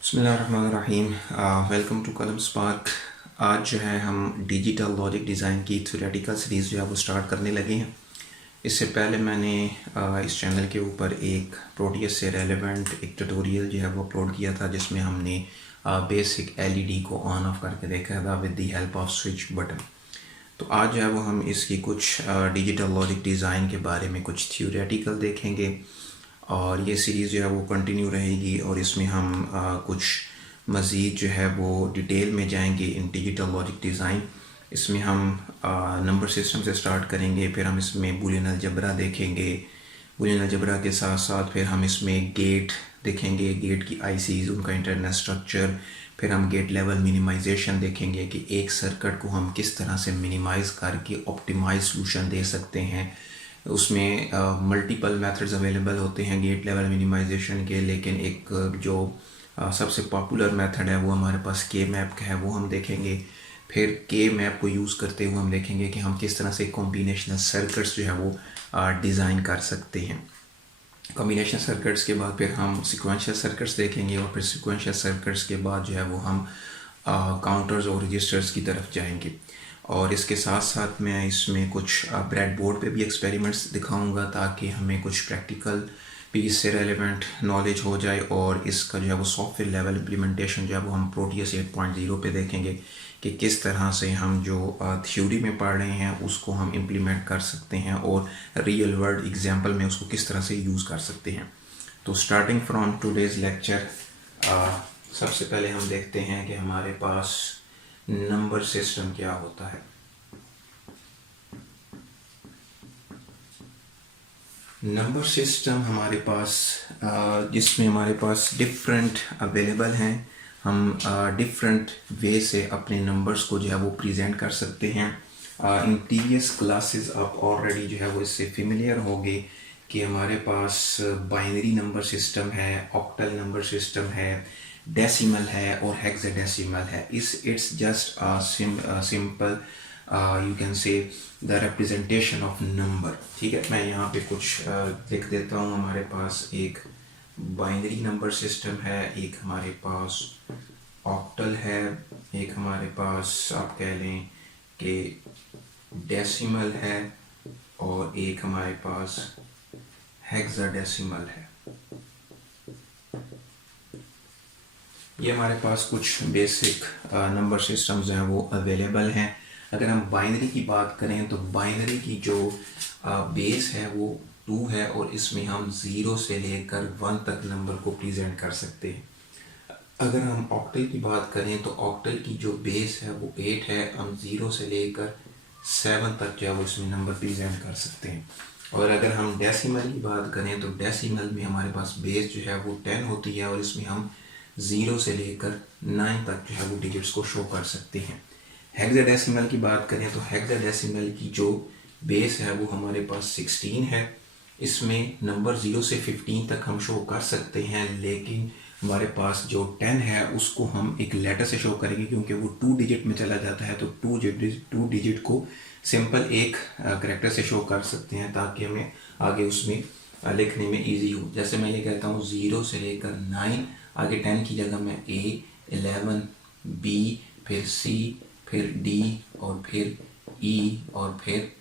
बिस्मिल्लाहिर्रहमानिर्रहीम। Welcome to कलम spark. आज जो है हम डिजिटल लॉजिक डिज़ाइन की थ्योरेटिकल सीरीज़ जो है वो स्टार्ट करने लगे हैं। इससे पहले मैंने इस चैनल के ऊपर एक प्रोटियस से रेलेवेंट एक ट्यूटोरियल जो है वो अपलोड किया था, जिसमें हमने बेसिक एलईडी को ऑन ऑफ करके देखा था with the help off switch button. तो आज जो है वो हम इसकी कुछ डिजिटल लॉजिक डिज़ाइन के बारे में कुछ थ्योरेटिकल देखेंगे और ये सीरीज़ जो है वो कंटिन्यू रहेगी और इसमें हम कुछ मज़ीद जो है वो डिटेल में जाएंगे इन डिजिटल लॉजिक डिज़ाइन। इसमें हम नंबर सिस्टम से स्टार्ट करेंगे, फिर हम इसमें बूलियन अलजेब्रा देखेंगे। बूलियन अलजेब्रा के साथ साथ फिर हम इसमें गेट देखेंगे, गेट की आईसीज़, उनका इंटरनल स्ट्रक्चर। फिर हम गेट लेवल मिनिमाइजेशन देखेंगे कि एक सर्किट को हम किस तरह से मिनिमाइज़ करके ऑप्टिमाइज सॉल्यूशन दे सकते हैं। उसमें मल्टीपल मेथड्स अवेलेबल होते हैं गेट लेवल मिनिमाइजेशन के, लेकिन एक जो सबसे पॉपुलर मेथड है वो हमारे पास के मैप का है, वो हम देखेंगे। फिर के मैप को यूज़ करते हुए हम देखेंगे कि हम किस तरह से कॉम्बिनेशनल सर्किट्स जो है वो डिज़ाइन कर सकते हैं। कॉम्बिनेशन सर्किट्स के बाद फिर हम सिक्वेंशियल सर्किट्स देखेंगे और फिर सिक्वेंशियल सर्किट्स के बाद जो है वो हम काउंटर्स और रजिस्टर्स की तरफ जाएंगे। और इसके साथ साथ मैं इसमें कुछ ब्रेड बोर्ड पे भी एक्सपेरिमेंट्स दिखाऊंगा ताकि हमें कुछ प्रैक्टिकल भी इससे रेलेवेंट नॉलेज हो जाए। और इसका जो है वो सॉफ्टवेयर लेवल इम्प्लीमेंटेशन जो है वो हम प्रोटियस 8.0 पे देखेंगे कि किस तरह से हम जो थ्योरी में पढ़ रहे हैं उसको हम इम्प्लीमेंट कर सकते हैं और रियल वर्ल्ड एग्जांपल में उसको किस तरह से यूज़ कर सकते हैं। तो स्टार्टिंग फ्रॉम टुडेज़ लेक्चर, सबसे पहले हम देखते हैं कि हमारे पास नंबर सिस्टम क्या होता है। नंबर सिस्टम हमारे पास जिसमें हमारे पास डिफरेंट अवेलेबल हैं। हम डिफरेंट वे से अपने नंबर्स को जो है वो प्रेजेंट कर सकते हैं। इन प्रीवियस क्लासेस आप ऑलरेडी जो है वो इससे फेमिलियर होंगे कि हमारे पास बाइनरी नंबर सिस्टम है, ऑक्टल नंबर सिस्टम है, डेसिमल है और हेक्साडेसिमल है। It's just simple you can say the representation of number. ठीक है, मैं यहाँ पे कुछ लिख देता हूँ। हमारे पास एक बाइनरी नंबर सिस्टम है, एक हमारे पास ऑक्टल है, एक हमारे पास आप कह लें कि डेसिमल है और एक हमारे पास हेक्साडेसिमल है। ये हमारे पास कुछ बेसिक नंबर सिस्टम्स हैं वो अवेलेबल हैं। अगर हम बाइनरी की बात करें तो बाइनरी की जो बेस है वो 2 है और इसमें हम 0 से लेकर 1 तक नंबर को प्रेजेंट कर सकते हैं। अगर हम ऑक्टल की बात करें तो ऑक्टल की जो बेस है वो 8 है, हम 0 से लेकर 7 तक जो है वो इसमें नंबर प्रेजेंट कर सकते हैं। और अगर हम डेसिमल की बात करें तो डेसिमल में हमारे पास बेस जो है वो 10 होती है और इसमें हम 0 से लेकर 9 तक जो है वो डिजिट्स को शो कर सकते हैं। हेक्साडेसिमल की बात करें तो हेक्साडेसिमल की जो बेस है वो हमारे पास 16 है। इसमें नंबर 0 से 15 तक हम शो कर सकते हैं, लेकिन हमारे पास जो 10 है उसको हम एक लेटर से शो करेंगे क्योंकि वो 2 डिजिट में चला जाता है। तो 2 डिजिट को सिंपल एक करेक्टर से शो कर सकते हैं ताकि हमें आगे उसमें लिखने में इजी हो। जैसे मैं ये कहता हूँ 0 से लेकर 9, आगे 10 की जगह मैं A, 11, B, फिर C, फिर D और फिर E और फिर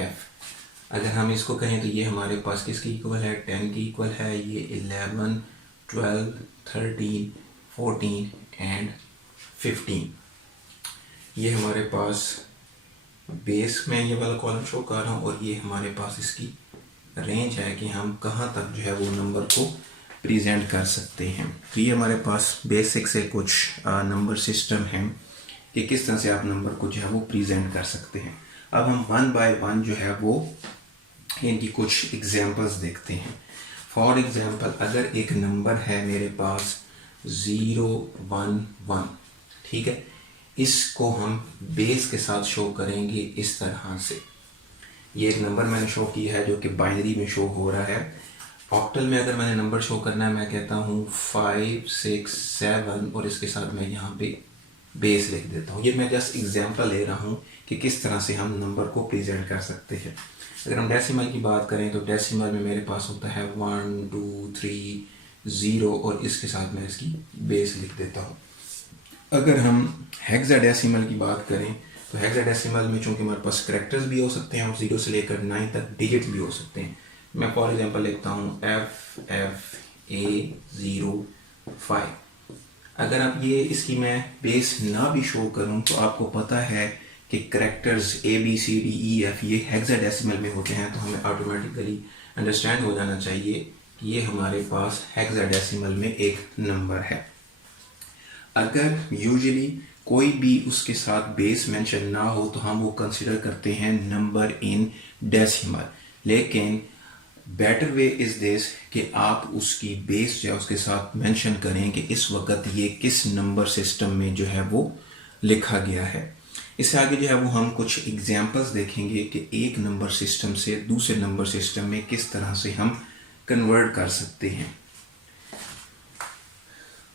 F। अगर हम इसको कहें तो ये हमारे पास किसकी इक्वल है, 10 की इक्वल है। ये 11, 12, 13, 14 एंड 15। ये हमारे पास बेस में ये वाला कॉलम शो कर रहा हूँ और ये हमारे पास इसकी रेंज है कि हम कहाँ तक जो है वो नंबर को प्रेजेंट कर सकते हैं। तो ये हमारे पास बेसिक से कुछ नंबर सिस्टम हैं कि किस तरह से आप नंबर को जो है वो प्रेजेंट कर सकते हैं। अब हम 1 बाय 1 जो है वो इनकी कुछ एग्जांपल्स देखते हैं। फॉर एग्जांपल, अगर एक नंबर है मेरे पास 011, ठीक है, इसको हम बेस के साथ शो करेंगे इस तरह से। ये एक नंबर मैंने शो किया है जो कि बाइनरी में शो हो रहा है। ऑक्टल में अगर मैंने नंबर शो करना है, मैं कहता हूँ 5, 6, 7 और इसके साथ मैं यहाँ पे बेस लिख देता हूँ। ये मैं जस्ट एग्जांपल ले रहा हूँ कि किस तरह से हम नंबर को प्रेजेंट कर सकते हैं। अगर हम डेसिमल की बात करें तो डेसिमल में मेरे पास होता है 1 2 3 0 और इसके साथ मैं इसकी बेस लिख देता हूँ। अगर हम हेक्साडेसिमल की बात करें तो हेक्साडेसिमल में चूंकि हमारे पास करैक्टर्स भी हो सकते हैं और 0 से लेकर 9 तक डिजिट भी हो सकते हैं। मैं फॉर एग्जांपल लिखता हूँ FFA05। अगर आप ये इसकी मैं बेस ना भी शो करूँ तो आपको पता है कि करैक्टर्स ABCDEF ये हेक्साडेसिमल में होते हैं, तो हमें ऑटोमेटिकली अंडरस्टैंड हो जाना चाहिए कि ये हमारे पास हेक्साडेसिमल में एक नंबर है। अगर यूजुअली कोई भी उसके साथ बेस मेंशन ना हो तो हम वो कंसिडर करते हैं नंबर इन डेसिमल, लेकिन बेटर वे इज दिस कि आप उसकी बेस जो है उसके साथ मेंशन करें कि इस वक्त ये किस नंबर सिस्टम में जो है वो लिखा गया है। इससे आगे जो है वो हम कुछ एग्जांपल्स देखेंगे कि एक नंबर सिस्टम से दूसरे नंबर सिस्टम में किस तरह से हम कन्वर्ट कर सकते हैं।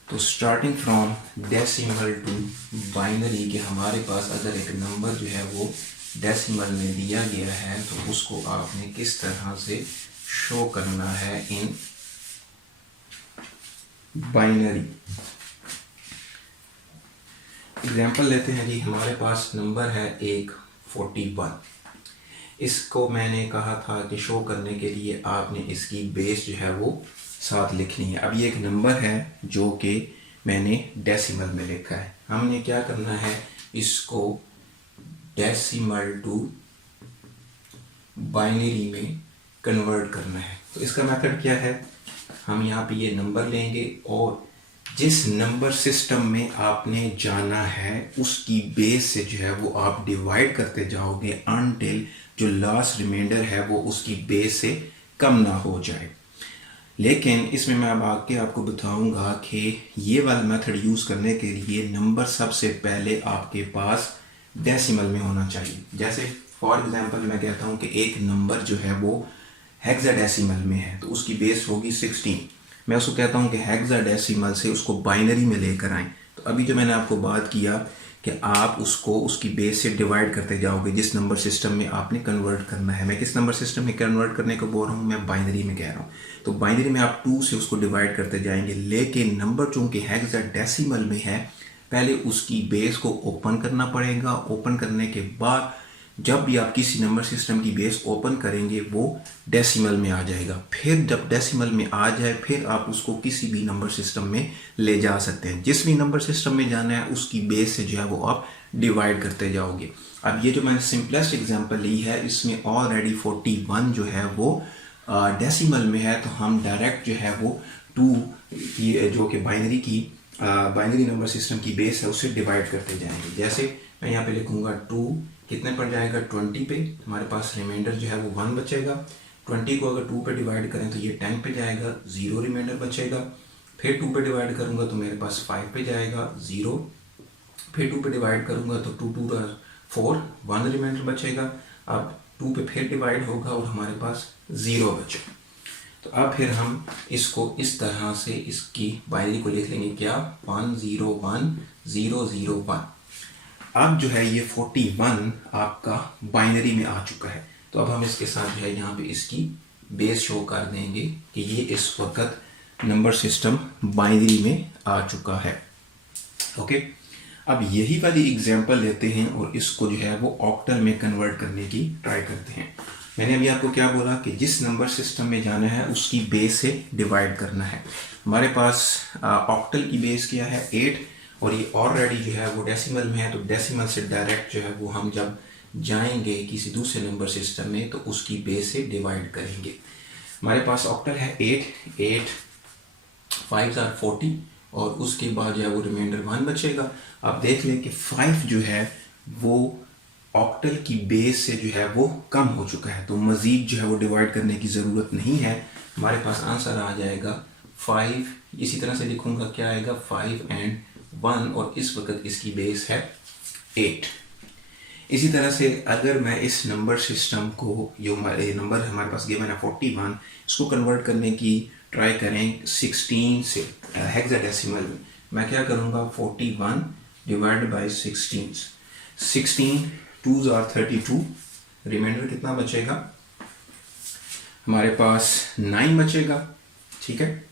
तो starting from decimal to binary कि हमारे पास अगर एक नंबर जो है वो डेसिमल में दिया गया है तो उसको आपने किस तरह से शो करना है इन बाइनरी। एग्जाम्पल लेते हैं जी, हमारे पास नंबर है एक 41। इसको मैंने कहा था कि शो करने के लिए आपने इसकी बेस जो है वो साथ लिखनी है। अब ये एक नंबर है जो कि मैंने डेसिमल में लिखा है। हमने क्या करना है, इसको डेसिमल टू बाइनरी में कन्वर्ट करना है। तो इसका मेथड क्या है, हम यहाँ पे ये नंबर लेंगे और जिस नंबर सिस्टम में आपने जाना है उसकी बेस से जो है वो आप डिवाइड करते जाओगे अनटिल जो लास्ट रिमाइंडर है वो उसकी बेस से कम ना हो जाए। लेकिन इसमें मैं अब आके आपको बताऊंगा कि ये वाला मेथड यूज़ करने के लिए नंबर सबसे पहले आपके पास डेसिमल में होना चाहिए। जैसे फॉर एग्जांपल मैं कहता हूँ कि एक नंबर जो है वो हेक्साडेसिमल में है तो उसकी बेस होगी 16। मैं उसको कहता हूँ कि हेक्साडेसिमल से उसको बाइनरी में लेकर आएँ। तो अभी जो मैंने आपको बात किया कि आप उसको उसकी बेस से डिवाइड करते जाओगे जिस नंबर सिस्टम में आपने कन्वर्ट करना है। मैं किस नंबर सिस्टम में कन्वर्ट करने को बोल रहा हूँ, मैं बाइनरी में कह रहा हूँ। तो बाइनरी में आप 2 से उसको डिवाइड करते जाएंगे, लेकिन नंबर चूंकि हेक्साडेसिमल में है पहले उसकी बेस को ओपन करना पड़ेगा। ओपन करने के बाद जब भी आप किसी नंबर सिस्टम की बेस ओपन करेंगे वो डेसिमल में आ जाएगा। फिर जब डेसिमल में आ जाए फिर आप उसको किसी भी नंबर सिस्टम में ले जा सकते हैं। जिस भी नंबर सिस्टम में जाना है उसकी बेस से जो है वो आप डिवाइड करते जाओगे। अब ये जो मैंने सिंपलेस्ट एग्जांपल ली है इसमें ऑलरेडी 41 जो है वो डेसिमल में है, तो हम डायरेक्ट जो है वो 2 की जो कि बाइनरी नंबर सिस्टम की बेस है उससे डिवाइड करते जाएंगे। जैसे मैं यहाँ पे लिखूंगा 2 कितने पर जाएगा 20 पे, हमारे पास रिमाइंडर जो है वो 1 बचेगा। 20 को अगर 2 पे डिवाइड करें तो ये 10 पे जाएगा, 0 रिमाइंडर बचेगा। फिर 2 पे डिवाइड करूंगा तो मेरे पास 5 पे जाएगा 0। फिर 2 पे डिवाइड करूंगा तो 2 2 4 1 रिमाइंडर बचेगा। अब 2 पे फिर डिवाइड होगा और हमारे पास 0 बचेगा। तो अब फिर हम इसको इस तरह से इसकी बाइनरी को लिख लेंगे क्या 1 0 1 0 0 1। अब जो है ये 41 आपका बाइनरी में आ चुका है। तो अब हम इसके साथ जो है यहाँ पे इसकी बेस शो कर देंगे कि ये इस वक्त नंबर सिस्टम बाइनरी में आ चुका है। ओके, अब यही वाली एग्जांपल लेते हैं और इसको जो है वो ऑक्टल में कन्वर्ट करने की ट्राई करते हैं। मैंने अभी आपको क्या बोला कि जिस नंबर सिस्टम में जाना है उसकी बेस से डिवाइड करना है। हमारे पास ऑक्टल की बेस क्या है 8 और ये ऑलरेडी जो है वो डेसिमल में है, तो डेसिमल से डायरेक्ट जो है वो हम जब जाएंगे किसी दूसरे नंबर सिस्टम में तो उसकी बेस से डिवाइड करेंगे। हमारे पास ऑक्टल है 8 5 are 40 और उसके बाद जो है वो रिमाइंडर 1 बचेगा। आप देख लें कि 5 जो है वो ऑक्टल की बेस से जो है वो कम हो चुका है, तो मज़ीद जो है वो डिवाइड करने की ज़रूरत नहीं है। हमारे पास आंसर आ जाएगा 5। इसी तरह से लिखूंगा क्या आएगा 5 and 1 और इस वक्त इसकी बेस है 8। इसी तरह से अगर मैं इस नंबर सिस्टम को जो नंबर हमारे पास गिवन है 41 इसको कन्वर्ट करने की ट्राई करें 16 से हेक्साडेसिमल में, मैं क्या करूँगा 41 divide by 16। 16 2s are 32, reminder कितना बचेगा हमारे पास 9 बचेगा। ठीक है,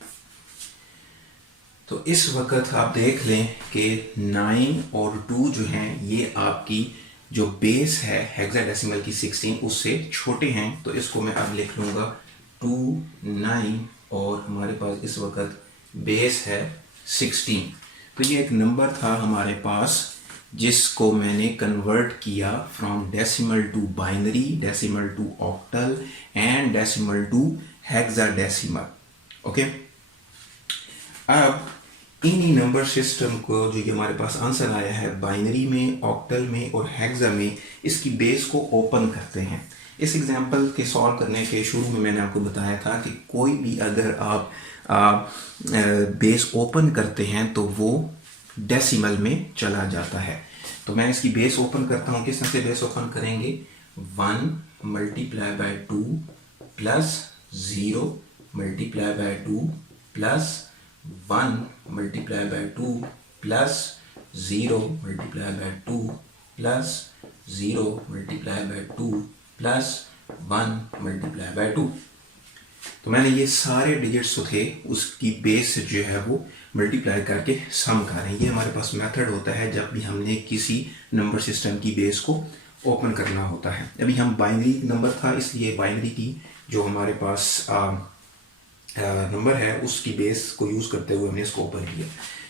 तो इस वक्त आप देख लें कि 9 और 2 जो हैं ये आपकी जो बेस है हेक्साडेसिमल की 16 उससे छोटे हैं, तो इसको मैं अब लिख लूँगा 2 9 और हमारे पास इस वक्त बेस है 16। तो ये एक नंबर था हमारे पास जिसको मैंने कन्वर्ट किया from decimal to binary, decimal to octal and decimal to hexadecimal. Okay, अब इन्हीं नंबर सिस्टम को जो ये हमारे पास आंसर आया है बाइनरी में, ऑक्टल में और हेक्सा में, इसकी बेस को ओपन करते हैं। इस एग्जांपल के सॉल्व करने के शुरू में मैंने आपको बताया था कि कोई भी अगर आप बेस ओपन करते हैं तो वो डेसिमल में चला जाता है। तो मैं इसकी बेस ओपन करता हूँ। किस तरह से बेस ओपन करेंगे? 1 multiply by 2 plus 0 multiply by 2 plus 1 multiply by 2 plus 0 multiply by 2 plus 0 multiply by 2 plus 1 multiply by 2। तो मैंने ये सारे डिजिट्स जो थे उसकी बेस जो है वो मल्टीप्लाई करके सम कर रहे हैं। ये हमारे पास मेथड होता है जब भी हमने किसी नंबर सिस्टम की बेस को ओपन करना होता है। अभी हम बाइनरी नंबर था इसलिए बाइनरी की जो हमारे पास नंबर है उसकी बेस को यूज़ करते हुए हमने इसको ओपन किया।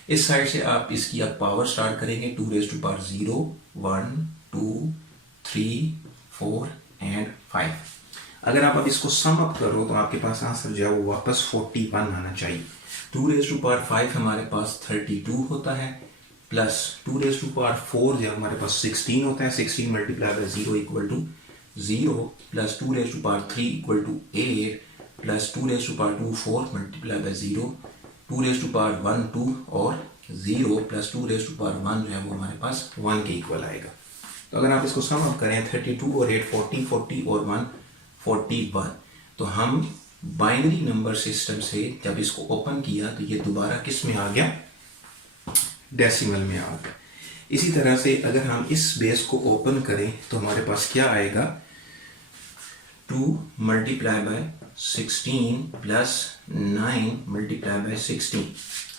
इस साइड से आप इसकी अब पावर स्टार्ट करेंगे 2 raised to power 0 1 2 3 4 एंड 5। अगर आप अब इसको सम अप करो तो आपके पास आंसर जो है वो वापस 41 आना चाहिए। 2 raised to power 5 हमारे पास 32 होता है, प्लस 2 raised to power 4 जो हमारे पास 16 होता है। 16 multiply by 0 equal to 0 plus 2 raised to power 3 equal to 8 plus 2 raised to power 2 4 multiply by 0 2 raised to power 1 2 और 0 प्लस 2 raised to power 1 जो है वो हमारे पास 1 के इक्वल आएगा। तो अगर आप इसको सम अप करें 32 और 8 40 40 और 1 41। तो हम बाइनरी नंबर सिस्टम से जब इसको ओपन किया तो ये दोबारा किस में आ गया? डेसिमल में आ गया। इसी तरह से अगर हम इस बेस को ओपन करें तो हमारे पास क्या आएगा? 2 multiply by 16 plus 9 multiply by 16।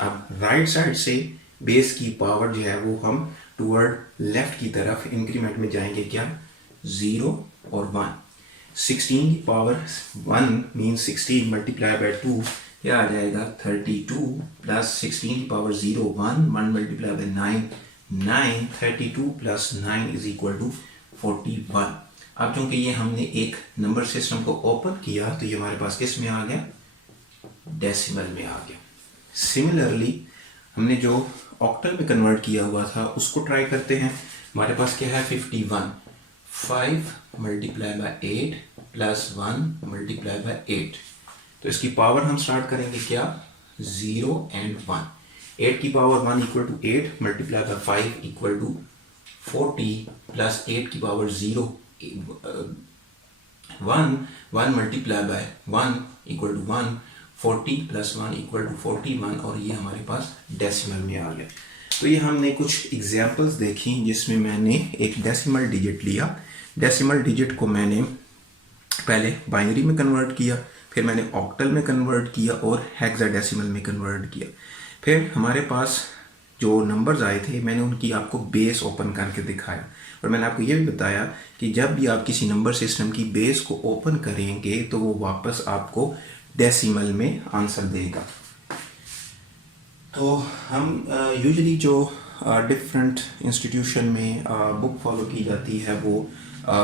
अब राइट साइड से बेस की पावर जो है वो हम टुवर्ड लेफ्ट की तरफ इंक्रीमेंट में जाएंगे। क्या? 0 और 1। 16 की पावर 1 मीन्स 16 मल्टीप्लाई बाय 2 क्या आ जाएगा? 32 प्लस 16 की power 0 1 1 multiply by 9 9 32 plus 9 is equal to 41। अब चूंकि ये हमने एक नंबर सिस्टम को ओपन किया तो ये हमारे पास किस में आ गया? डेसिमल में आ गया। सिमिलरली हमने जो ऑक्टल में कन्वर्ट किया हुआ था उसको ट्राई करते हैं। हमारे पास क्या है? 51 5 multiply by 8 plus 1 multiply bye 8। तो इसकी पावर हम स्टार्ट करेंगे क्या? 0 एंड 1। 8 की power 1 equal to 8 multiply by 5 equal to 40 plus 8 की power 0 1 1 multiply by 1 equal to 1 40 plus 1 equal to 41 और ये हमारे पास डेसिमल में आ गया। तो ये हमने कुछ एग्जांपल्स देखी जिसमें मैंने एक डेसिमल डिजिट लिया। डेसिमल डिजिट को मैंने पहले बाइनरी में कन्वर्ट किया, फिर मैंने ऑक्टल में कन्वर्ट किया और हेक्साडेसिमल में कन्वर्ट किया। फिर हमारे पास जो नंबर्स आए थे मैंने उनकी आपको बेस ओपन करके दिखाया और मैंने आपको ये भी बताया कि जब भी आप किसी नंबर सिस्टम की बेस को ओपन करेंगे तो वो वापस आपको डेसिमल में आंसर देगा। तो हम यूजुअली जो डिफरेंट इंस्टीट्यूशन में बुक फॉलो की जाती है वो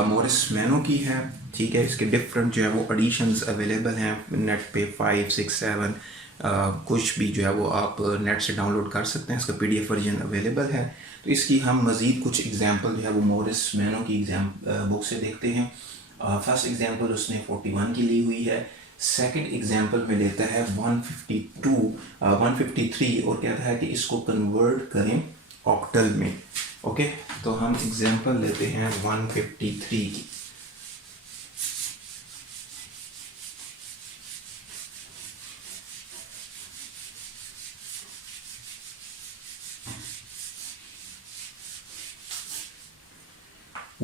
मॉरिस मैनो की है। ठीक है, इसके डिफरेंट जो है वो एडिशंस अवेलेबल हैं नेट पे 5 6 7 कुछ भी जो है वो आप नेट से डाउनलोड कर सकते हैं। इसका PDF वर्जन अवेलेबल है। तो इसकी हम मज़ीद कुछ एग्जांपल जो है वो मॉरिस मैनो की बुक से देखते हैं। फर्स्ट एग्जांपल उसने 41 की ली हुई है। सेकंड एग्जांपल में लेता है 153 और कहता है कि इसको कन्वर्ट करें ऑक्टल में। ओके, तो हम एग्जांपल लेते हैं 153 की।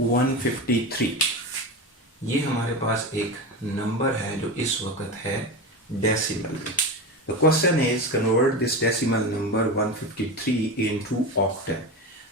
153 ये हमारे पास एक नंबर है जो इस वक्त है डेसिमल में। The question is convert this decimal number 153 into octal.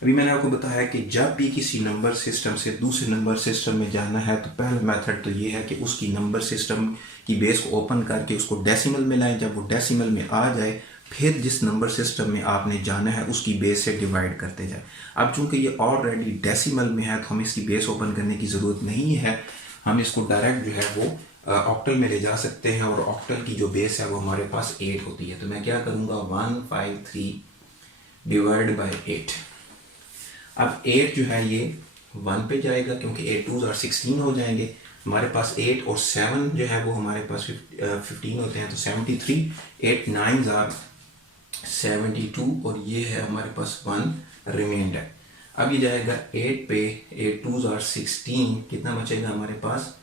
अभी मैंने आपको बताया कि जब भी किसी नंबर सिस्टम से दूसरे नंबर सिस्टम में जाना है तो पहला मेथड तो ये है कि उसकी नंबर सिस्टम की बेस को ओपन करके उसको डेसिमल में लाएं। जब वो डेसिमल में आ जाए फिर जिस नंबर सिस्टम में आपने जाना है उसकी बेस से डिवाइड करते जाए। अब चूंकि ये ऑलरेडी डेसिमल में है तो हम इसकी बेस ओपन करने की ज़रूरत नहीं है, हम इसको डायरेक्ट जो है वो ऑक्टल में ले जा सकते हैं और ऑक्टल की जो बेस है वो हमारे पास 8 होती है। तो मैं क्या करूँगा 153 डिवाइड बाई 8। अब 8 जो है ये 1 पे जाएगा क्योंकि 8 2 और 16 हो जाएंगे। हमारे पास 8 और 7 जो है वो हमारे पास 15 होते हैं तो 73, 8 9 are 72 और ये है हमारे पास 1 रिमेंडर। अब ये जाएगा 8 पे, 8 2 are 16, कितना बचेगा हमारे पास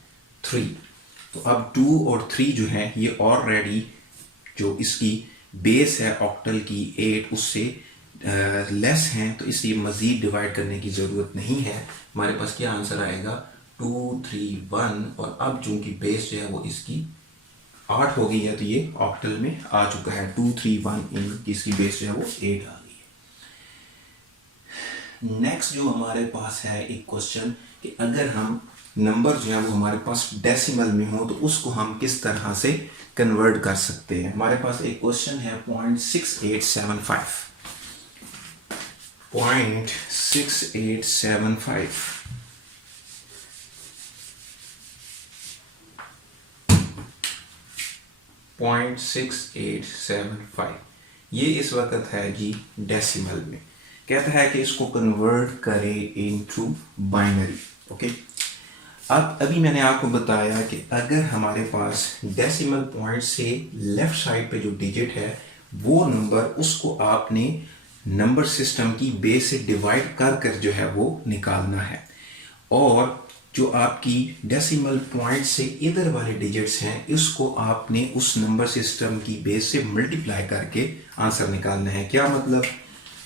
3। तो अब 2 और 3 जो है ये ऑलरेडी जो इसकी बेस है ऑक्टल की 8 उससे लेस हैं, तो इसलिए मज़ीद डिवाइड करने की ज़रूरत नहीं है। हमारे पास क्या आंसर आएगा 2 3 1। और अब चूंकि बेस जो है वो इसकी 8 हो गई है तो ये ऑक्टल में आ चुका है। 2 3 1 इन इसकी बेस जो है वो 8 आ गई है। नेक्स्ट जो हमारे पास है एक क्वेश्चन कि अगर हम नंबर जो है वो हमारे पास डेसिमल में हो तो उसको हम किस तरह से कन्वर्ट कर सकते हैं। हमारे पास एक क्वेश्चन है 0.6875 0.6875 0.6875 ये इस वक्त है जी डेसिमल में। कहता है कि इसको कन्वर्ट करे इनटू बाइनरी। ओके, अब अभी मैंने आपको बताया कि अगर हमारे पास डेसिमल पॉइंट से लेफ्ट साइड पे जो डिजिट है वो नंबर उसको आपने नंबर सिस्टम की बेस से डिवाइड कर कर जो है वो निकालना है, और जो आपकी डेसिमल पॉइंट से इधर वाले डिजिट्स हैं इसको आपने उस नंबर सिस्टम की बेस से मल्टीप्लाई करके आंसर निकालना है। क्या मतलब,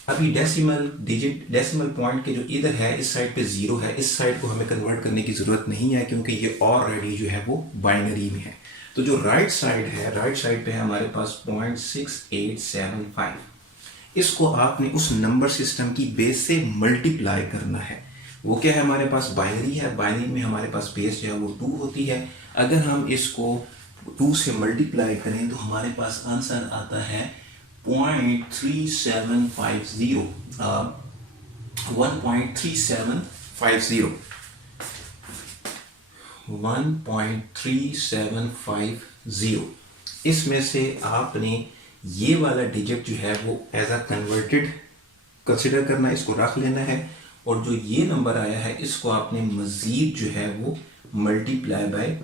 अभी डेसिमल पॉइंट के जो इधर है इस साइड पे 0 है, इस साइड को हमें कन्वर्ट करने की ज़रूरत नहीं है क्योंकि ये ऑलरेडी जो है वो बाइनरी में है। तो जो राइट साइड है, राइट साइड पे है हमारे पास 0.6875, इसको आपने उस नंबर सिस्टम की बेस से मल्टीप्लाई करना है। वो क्या है, हमारे पास बाइनरी है, बाइनरी में हमारे पास बेस जो है वो 2 होती है। अगर हम इसको 2 से मल्टीप्लाई करें तो हमारे पास आंसर आता है 1.3750 1.3750। इसमें से आपने ये वाला डिजिट जो है वो एज अ कन्वर्टेड कंसिडर करना, इसको रख लेना है, और जो ये नंबर आया है इसको आपने मजीद जो है वो मल्टीप्लाई बाय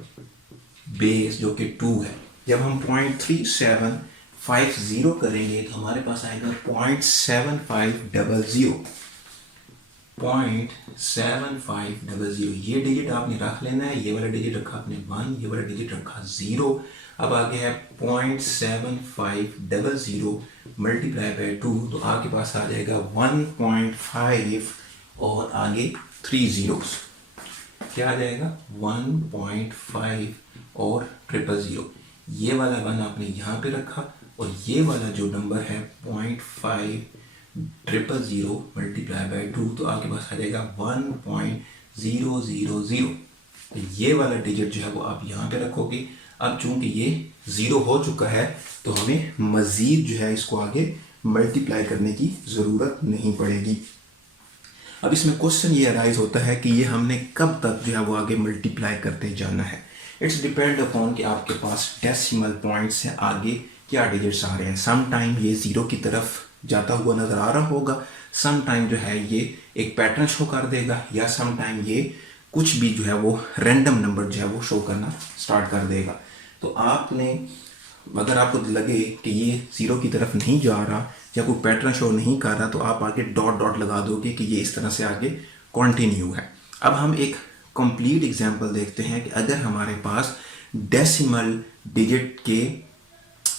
बेस जो कि 2 है। जब हम 0.3750 करेंगे तो हमारे पास आएगा 0.7500। 0.7500 ये डिजिट आपने रख लेना है। ये वाला डिजिट रखा आपने 1, ये वाला डिजिट रखा 0। अब आगे है 0.7500 मल्टीप्लाई बाय 2, तो आपके पास आ जाएगा 1.5 और आगे 3 zeros। क्या आ जाएगा 1.5 और 000। ये वाला 1 आपने यहाँ पे रखा और ये वाला जो नंबर है 0.5000 मल्टीप्लाई बाय 2, तो आपके पास आ जाएगा 1.000। तो ये वाला डिजिट जो है वो आप यहाँ पे रखोगे। अब चूंकि ये 0 हो चुका है तो हमें मजीद जो है इसको आगे मल्टीप्लाई करने की ज़रूरत नहीं पड़ेगी। अब इसमें क्वेश्चन ये अराइज होता है कि ये हमने कब तक जो है वो आगे मल्टीप्लाई करते जाना है। इट्स डिपेंड अपॉन कि आपके पास डेसिमल पॉइंट से आगे क्या डिजिट्स आ रहे हैं। सम टाइम ये 0 की तरफ जाता हुआ नज़र आ रहा होगा, सम टाइम जो है ये एक पैटर्न शो कर देगा, या सम टाइम ये कुछ भी जो है वो रैंडम नंबर जो है वो शो करना स्टार्ट कर देगा। तो आपने, अगर आपको लगे कि ये 0 की तरफ नहीं जा रहा या कोई पैटर्न शो नहीं कर रहा तो आप आगे डॉट डॉट लगा दोगे कि ये इस तरह से आगे कंटिन्यू है। अब हम एक कंप्लीट एग्जांपल देखते हैं कि अगर हमारे पास डेसिमल डिजिट के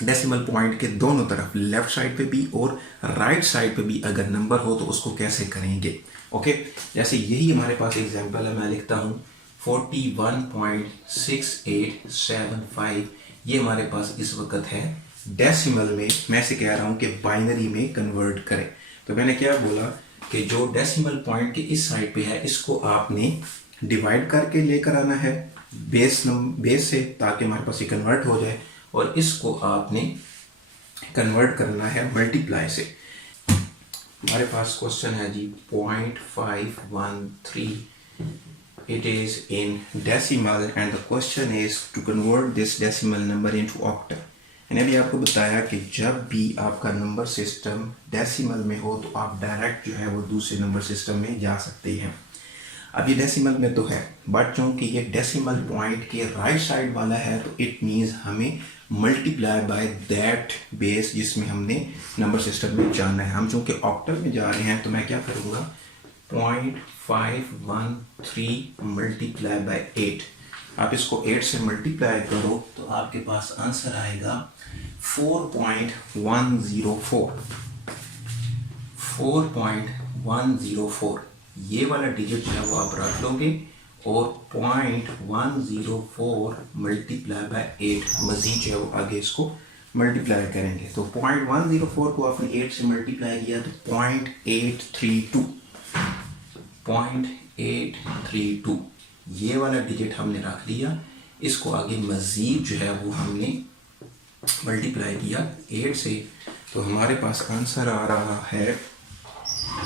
डेसिमल पॉइंट के दोनों तरफ लेफ्ट साइड पे भी और राइट साइड पे भी अगर नंबर हो तो उसको कैसे करेंगे। ओके, जैसे यही हमारे पास एग्जांपल है, मैं लिखता हूँ 41.6875, ये हमारे पास इस वक्त है डेसिमल में। मैं से कह रहा हूँ कि बाइनरी में कन्वर्ट करें। तो मैंने क्या बोला कि जो डेसिमल पॉइंट के इस साइड पे है इसको आपने डिवाइड करके लेकर आना है बेस से, ताकि हमारे पास ये कन्वर्ट हो जाए, और इसको आपने कन्वर्ट करना है मल्टीप्लाई से। हमारे पास क्वेश्चन है जी 0.513, it is in decimal and the question is to convert this decimal number into octal। मैंने अभी आपको बताया कि जब भी आपका नंबर सिस्टम डेसिमल में हो तो आप डायरेक्ट जो है वो दूसरे नंबर सिस्टम में जा सकते हैं। अब ये डेसिमल में तो है, बट चूंकि ये डेसिमल पॉइंट के राइट साइड वाला है तो इट मीन्स हमें मल्टीप्लाई बाय दैट बेस जिसमें हमने नंबर सिस्टम में जाना है। हम चूंकि ऑक्टल में जा रहे हैं तो मैं क्या करूँगा 0.513 मल्टीप्लाई बाय 8। आप इसको 8 से मल्टीप्लाई करो तो आपके पास आंसर आएगा 4.104। ये वाला डिजिट जो है वो आप रख लोगे और 0.104 मल्टीप्लाई बाय 8 मजीद जो है वो आगे इसको मल्टीप्लाई करेंगे। तो 0.104 को आपने 8 से मल्टीप्लाई किया तो 0.832 ये वाला डिजिट हमने रख लिया। इसको आगे मजीद जो है वो हमने मल्टीप्लाई किया 8 से, तो हमारे पास आंसर आ रहा है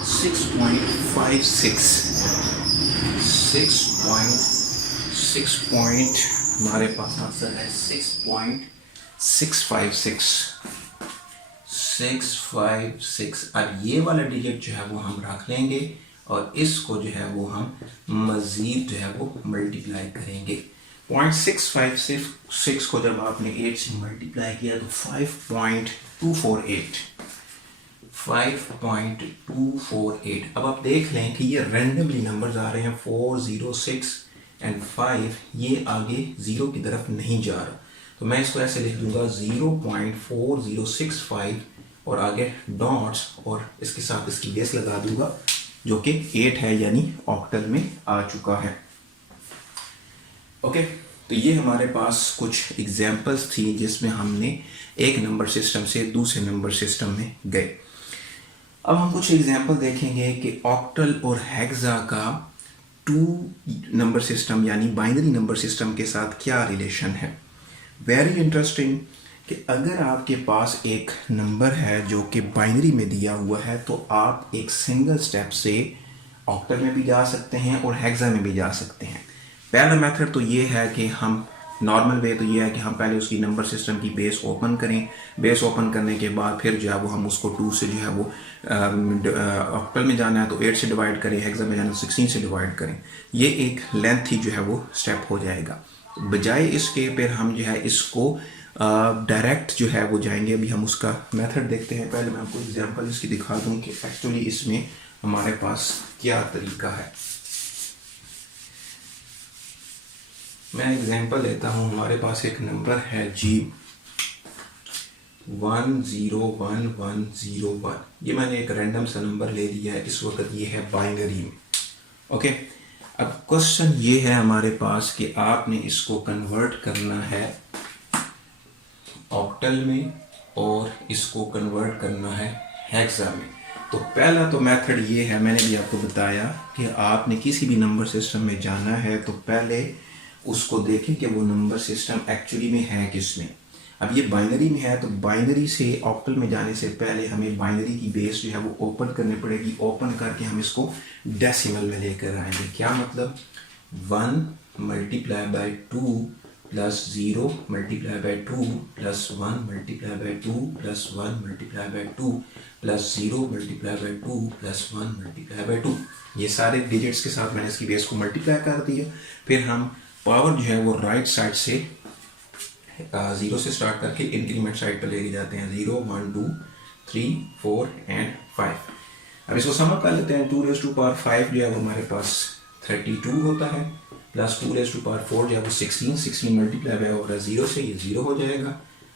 6.56। हमारे पास आंसर है 6.656। अब ये वाला डिजिट जो है वो हम रख लेंगे और इसको जो है वो हम मजीद जो है वो मल्टीप्लाई करेंगे। 0.656 को जब आपने 8 से मल्टीप्लाई किया तो 5.248। अब आप देख लें कि ये रैंडमली नंबर्स आ रहे हैं 4, 0, 6 एंड 5, ये आगे 0 की तरफ नहीं जा रहा, तो मैं इसको ऐसे लिख दूंगा 0.4065 और आगे डॉट्स और इसके साथ इसकी बेस लगा दूंगा जो कि 8 है, यानी ऑक्टल में आ चुका है। ओके, तो ये हमारे पास कुछ एग्जाम्पल्स थी जिसमें हमने एक नंबर सिस्टम से दूसरे नंबर सिस्टम में गए। अब हम कुछ एग्जाम्पल देखेंगे कि ऑक्टल और हेक्सा का 2 नंबर सिस्टम यानी बाइनरी नंबर सिस्टम के साथ क्या रिलेशन है। वेरी इंटरेस्टिंग कि अगर आपके पास एक नंबर है जो कि बाइनरी में दिया हुआ है तो आप एक सिंगल स्टेप से ऑक्टल में भी जा सकते हैं और हेक्सा में भी जा सकते हैं। पहला मेथड तो ये है कि हम नॉर्मल वे तो ये है कि हम पहले उसकी नंबर सिस्टम की बेस ओपन करें। बेस ओपन करने के बाद फिर जो है वो हम उसको 2 से जो है वो ऑक्टल में जाना है तो 8 से डिवाइड करें, हेक्सा में जाना है 16 से डिवाइड करें। ये एक लेंथी जो है वो स्टेप हो जाएगा। बजाय इसके फिर हम जो है इसको डायरेक्ट जो है वो जाएंगे। अभी हम उसका मेथड देखते हैं। पहले मैं आपको एग्जांपल इसकी दिखा दूं कि एक्चुअली इसमें हमारे पास क्या तरीका है। मैं एग्जांपल लेता हूं। हमारे पास एक नंबर है जी 101101। ये मैंने एक रैंडम सा नंबर ले लिया है, इस वक्त ये है बाइनरी में। ओके, अब क्वेश्चन ये है हमारे पास कि आपने इसको कन्वर्ट करना है ऑक्टल में और इसको कन्वर्ट करना है हेक्सा में। तो पहला तो मेथड ये है, मैंने भी आपको बताया कि आपने किसी भी नंबर सिस्टम में जाना है तो पहले उसको देखें कि वो नंबर सिस्टम एक्चुअली में है किस में। अब ये बाइनरी में है तो बाइनरी से ऑक्टल में जाने से पहले हमें बाइनरी की बेस जो है वो ओपन करनी पड़ेगी। ओपन करके हम इसको डेसिमल में लेकर आएंगे। क्या मतलब 1 multiply by 2 plus 0 multiply by 2 plus 1 multiply by 2 plus 1 multiply by 2 plus 0 multiply by 2 plus 1 multiply by 2। ये सारे डिजिट्स के साथ मैंने इसकी बेस को मल्टीप्लाई कर दिया। फिर हम पावर जो है वो राइट साइड से 0 से स्टार्ट करके इंक्रीमेंट साइड पर लेके जाते हैं। 0 1 2 3 4 एंड 5। अब इसको सम कर लेते हैं। 2 रेज़ टू पावर 5 जो है वो हमारे पास 32 होता है, प्लस 2 रेज़ टू पावर 4 जो है वो 16 मल्टीप्लाई बाय होगा 0 से, ये 0 हो जाएगा,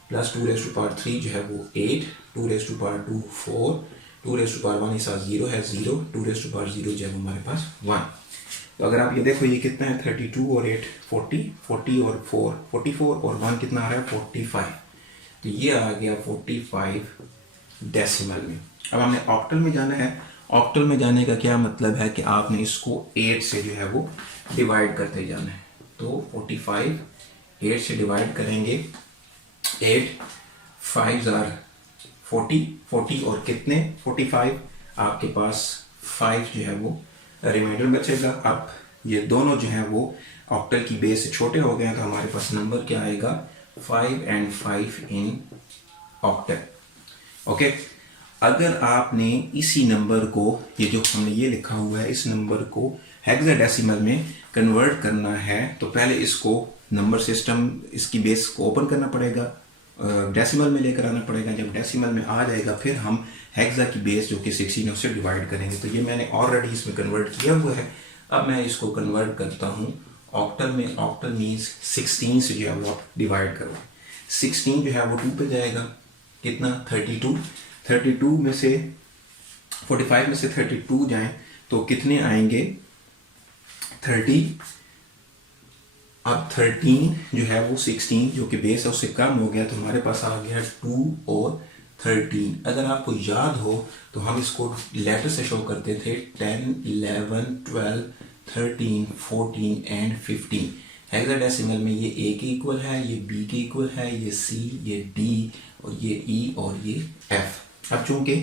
प्लस 2 रेज़ टू पावर 3 जो है वो 8, 2 raise to power 2 4, 2 raise to power 1 इस 0 है 0, 2 रेज़ टू पावर 0 जो है वो हमारे पास 1। तो अगर आप ये देखो ये कितना है 32 और 8 40, 40 और 4 44 और 1 कितना आ रहा है 45। तो ये आ गया 45 डेसिमल में। अब हमने ऑक्टल में जाना है। ऑक्टल में जाने का क्या मतलब है कि आपने इसको 8 से जो है वो डिवाइड करते जाना है। तो 45 8 से डिवाइड करेंगे, 8 5 आर 40, 40 और कितने 45, आपके पास 5 जो है वो रिमाइंडर बचेगा। अब ये दोनों जो है वो ऑक्टल की बेस से छोटे हो गए हैं, तो हमारे पास नंबर क्या आएगा 5 and 5 इन ऑक्टल। ओके, अगर आपने इसी नंबर को, ये जो हमने ये लिखा हुआ है, इस नंबर को हेक्साडेसिमल में कन्वर्ट करना है तो पहले इसको नंबर सिस्टम, इसकी बेस को ओपन करना पड़ेगा, डेसिमल में लेकर आना पड़ेगा। जब डेसिमल में आ जाएगा फिर हम हेक्सा की बेस जो कि 16 है उससे डिवाइड करेंगे। तो ये मैंने ऑलरेडी इसमें कन्वर्ट किया हुआ है। अब मैं इसको कन्वर्ट करता हूँ ऑक्टल में। ऑक्टल मीन्स 16 से जो है वो डिवाइड करो। 16 जो है वो 2 पे जाएगा, कितना 32, 32 में से 45 में से 32 जाएं तो कितने आएंगे 30। अब 13 जो है वो 16 जो कि बेस है उससे कम हो गया, तो हमारे पास आ गया 2 और 13। अगर आपको याद हो तो हम इसको लेटर से शो करते थे 10, 11, 12, 13, 14 एंड 15। हेक्साडेसिमल में ये A के इक्वल है, ये B के इक्वल है, ये C, ये D और ये E और ये F। अब चूंकि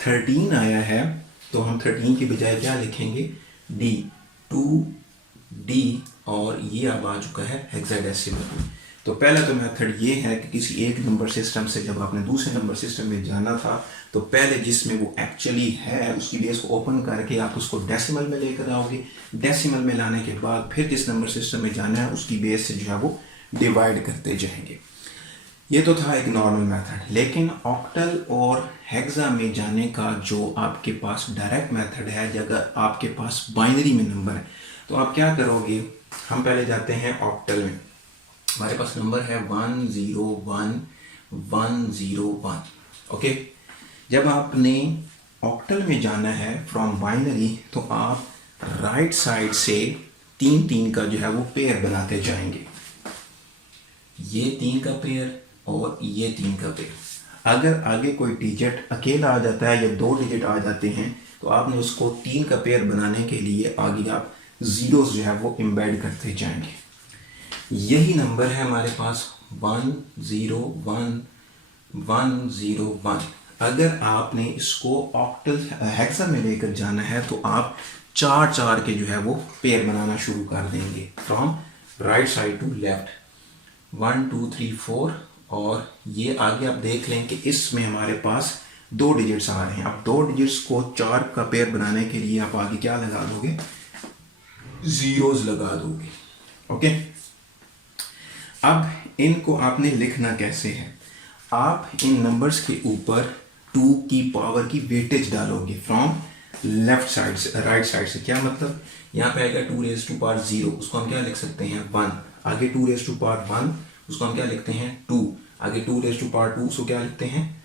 13 आया है तो हम 13 की बजाय क्या लिखेंगे D, 2D और ये अब आ चुका है हेक्साडेसिमल। तो पहला तो मेथड ये है कि किसी एक नंबर सिस्टम से जब आपने दूसरे नंबर सिस्टम में जाना था तो पहले जिसमें वो एक्चुअली है उसकी बेस को ओपन करके आप उसको डेसिमल में लेकर आओगे। डेसिमल में लाने के बाद फिर जिस नंबर सिस्टम में जाना है उसकी बेस से जो है वो डिवाइड करते जाएंगे। ये तो था एक नॉर्मल मेथड। लेकिन ऑक्टल और हेक्सा में जाने का जो आपके पास डायरेक्ट मेथड है, अगर आपके पास बाइनरी में नंबर है तो आप क्या करोगे, हम पहले जाते हैं ऑक्टल में। हमारे पास नंबर है 101101। ओके, जब आपने ऑक्टल में जाना है फ्रॉम बाइनरी तो आप राइट साइड से 3 का जो है वो पेयर बनाते जाएंगे। ये 3 का पेयर और ये 3 का पेयर। अगर आगे कोई डिजिट अकेला आ जाता है या 2 डिजिट आ जाते हैं तो आपने उसको 3 का पेयर बनाने के लिए आगे आप जीरोस जो है वो एम्बेड करते जाएंगे। यही नंबर है हमारे पास 101101। अगर आपने इसको ऑक्टल हेक्सा में लेकर जाना है तो आप 4 के जो है वो पेयर बनाना शुरू कर देंगे from right side to left, 1 2 3 4। और ये आगे आप देख लें कि इसमें हमारे पास 2 डिजिट्स आ रहे हैं। अब 2 डिजिट्स को 4 का पेयर बनाने के लिए आप आगे क्या लगा दोगे, जीरोस लगा दोगे। ओके, अब इनको आपने लिखना कैसे है, आप इन नंबर्स के ऊपर 2 की पावर की वेटेज डालोगे फ्रॉम लेफ्ट साइड से, राइट साइड से। क्या मतलब, यहाँ पे आएगा 2 रेज़ टू पावर 0, उसको हम क्या लिख सकते हैं 1। आगे 2 रेज़ टू पावर 1 उसको हम क्या लिखते हैं 2। आगे 2 रेज़ टू पावर 2 उसको क्या लिखते हैं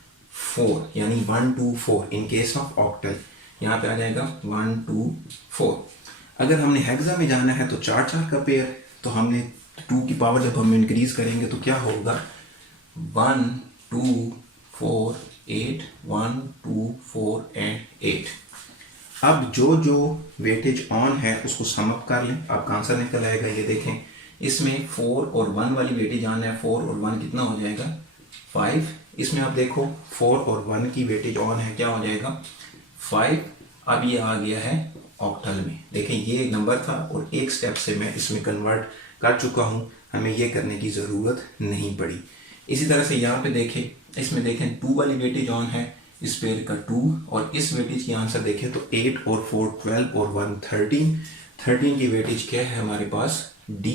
4, यानी 1 2 4 इन केस ऑफ ऑक्टल। यहाँ पे आ जाएगा 1 2 4। अगर हमने हेक्सा में जाना है तो 4 का पेयर, तो हमने 2 की पावर जब हम इंक्रीज करेंगे तो क्या होगा 1 2 4 8, 1 2 4 एंड 8। अब जो वेटेज ऑन है उसको सम अप कर लें, आपका आंसर निकल आएगा। ये देखें, इसमें 4 और 1 वाली वेटेज ऑन है, 4 और 1 कितना हो जाएगा 5। इसमें आप देखो 4 और 1 की वेटेज ऑन है, क्या हो जाएगा 5। अब ये आ गया है ऑक्टल में। देखें, ये एक नंबर था और एक स्टेप से मैं इसमें कन्वर्ट कर चुका हूँ, हमें ये करने की ज़रूरत नहीं पड़ी। इसी तरह से यहाँ पे देखें, इसमें देखें 2 वाली वेटेज ऑन है, इस पेयर का 2, और इस वेटेज की आंसर देखें तो 8 और 4 12 और 1 13। 13 की वेटेज क्या है हमारे पास D,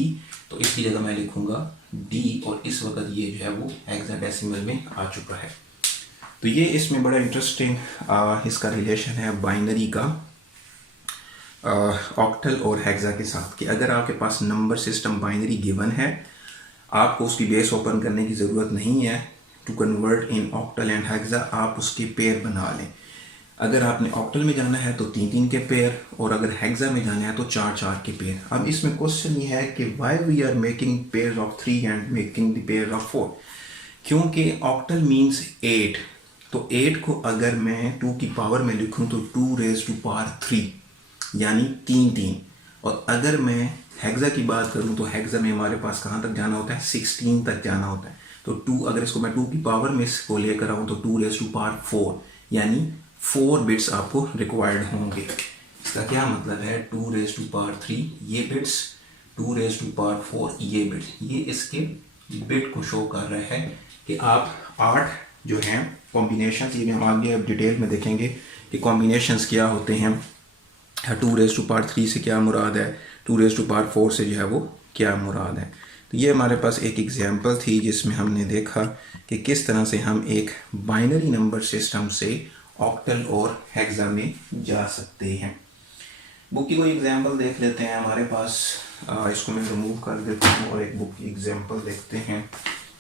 तो इसकी जगह मैं लिखूंगा D, और इस वक्त ये जो है वो हेक्साडेसिमल में आ चुका है। तो ये इसमें बड़ा इंटरेस्टिंग इसका रिलेशन है बाइनरी का ऑक्टल और हेक्सा के साथ, कि अगर आपके पास नंबर सिस्टम बाइनरी गिवन है, आपको उसकी बेस ओपन करने की ज़रूरत नहीं है to convert in octal and hexa, आप उसके पेयर बना लें। अगर आपने ऑक्टल में जाना है तो 3-3 के पेयर, और अगर हेक्सा में जाना है तो 4-4 के पेयर। अब इसमें क्वेश्चन ये है कि why we are making pair of 3 and making the pair of 4। क्योंकि ऑक्टल मीन्स 8, तो 8 को अगर मैं 2 की पावर में लिखूं तो 2⁻³ यानी 3 और अगर मैं हेक्सा की बात करूं तो हेक्सा में हमारे पास कहाँ तक जाना होता है, 16 तक जाना होता है। तो 2 अगर इसको मैं 2 की पावर में इसको लेकर आऊँ तो 2⁻⁴ यानी 4 बिट्स आपको रिक्वायर्ड होंगे। इसका क्या मतलब है, 2⁻³ ये बिट्स, 2⁻⁴ ये बिट्स, ये इसके बिट को शो कर रहा है कि आप 8 जो हैं कॉम्बिनेशन, ये हम आगे डिटेल में देखेंगे कि कॉम्बिनेशंस क्या होते हैं। 2⁻³ से क्या मुराद है, 2⁻⁴ से जो है वो क्या मुराद है। तो ये हमारे पास एक एग्जांपल थी जिसमें हमने देखा कि किस तरह से हम एक बाइनरी नंबर सिस्टम से ऑक्टल और हेक्सा में जा सकते हैं। बुक की कोई एग्जांपल देख लेते हैं हमारे पास। इसको मैं रिमूव कर देता हूँ और एक बुक की एग्जांपल देखते हैं,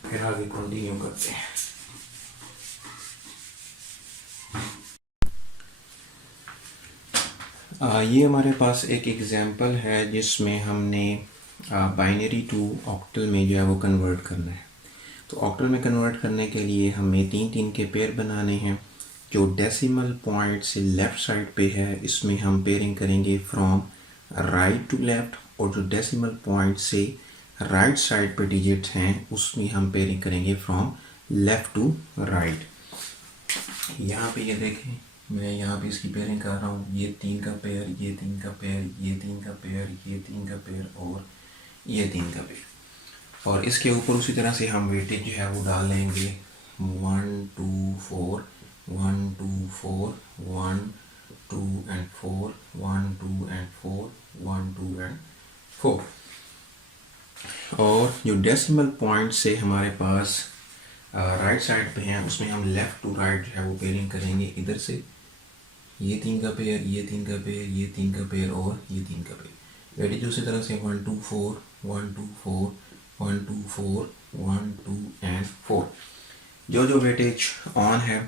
फिर आगे कंटिन्यू करते हैं। ये हमारे पास एक एग्जांपल है जिसमें हमने बाइनरी टू ऑक्टल में जो है वो कन्वर्ट करना है। तो ऑक्टल में कन्वर्ट करने के लिए हमें 3-3 के पेयर बनाने हैं। जो डेसिमल पॉइंट से लेफ़्ट साइड पे है इसमें हम पेयरिंग करेंगे फ्रॉम राइट टू लेफ़्ट, और जो डेसिमल पॉइंट से राइट साइड पे डिजिट हैं उसमें हम पेयरिंग करेंगे फ्रॉम लेफ़्ट टू राइट। यहाँ पे ये देखें, मैं यहाँ पे इसकी पेयरिंग कर रहा हूँ, ये 3 का पेयर, ये 3 का पेयर, ये 3 का पेयर, ये 3 का पेयर और ये 3 का पेयर। और इसके ऊपर उसी तरह से हम वेटेज जो है वो डाल लेंगे 1 2 4 1 2 4 1 2 एंड 4 1 2 एंड 4 1 2 एंड 4। और जो डेसिमल पॉइंट से हमारे पास राइट साइड पे हैं उसमें हम लेफ़्ट टू राइट जो है वो पेयरिंग करेंगे। इधर से ये 3 का पेयर, ये 3 का पेयर, ये 3 का पेयर और ये 3 का पेयर। वेटेज उसी तरह से 1 2 4 1 2 4 1 2 4 1 2 एंड 4। जो जो वेटेज ऑन है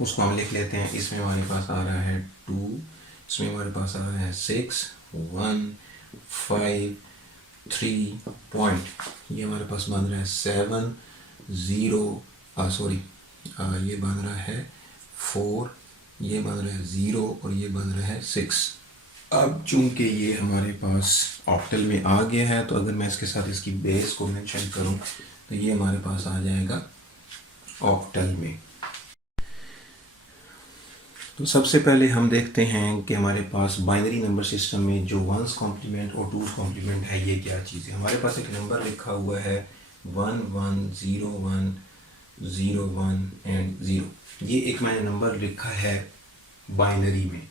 उसको हम लिख लेते हैं। इसमें हमारे पास आ रहा है 2, इसमें हमारे पास आ रहा है 6 1 5 3 पॉइंट, ये हमारे पास बन रहा है 7 0 सॉरी ये बन रहा है 4, ये बन रहा है 0 और ये बन रहा है 6। अब चूंकि ये हमारे पास ऑक्टल में आ गया है तो अगर मैं इसके साथ इसकी बेस को मेंशन करूं तो ये हमारे पास आ जाएगा ऑक्टल में। तो सबसे पहले हम देखते हैं कि हमारे पास बाइनरी नंबर सिस्टम में जो 1's कॉम्प्लीमेंट और 2's कॉम्प्लीमेंट है ये क्या चीज़ है। हमारे पास एक नंबर लिखा हुआ है 1 1 0 1 0 1 एंड 0। ये एक मैंने नंबर लिखा है बाइनरी में।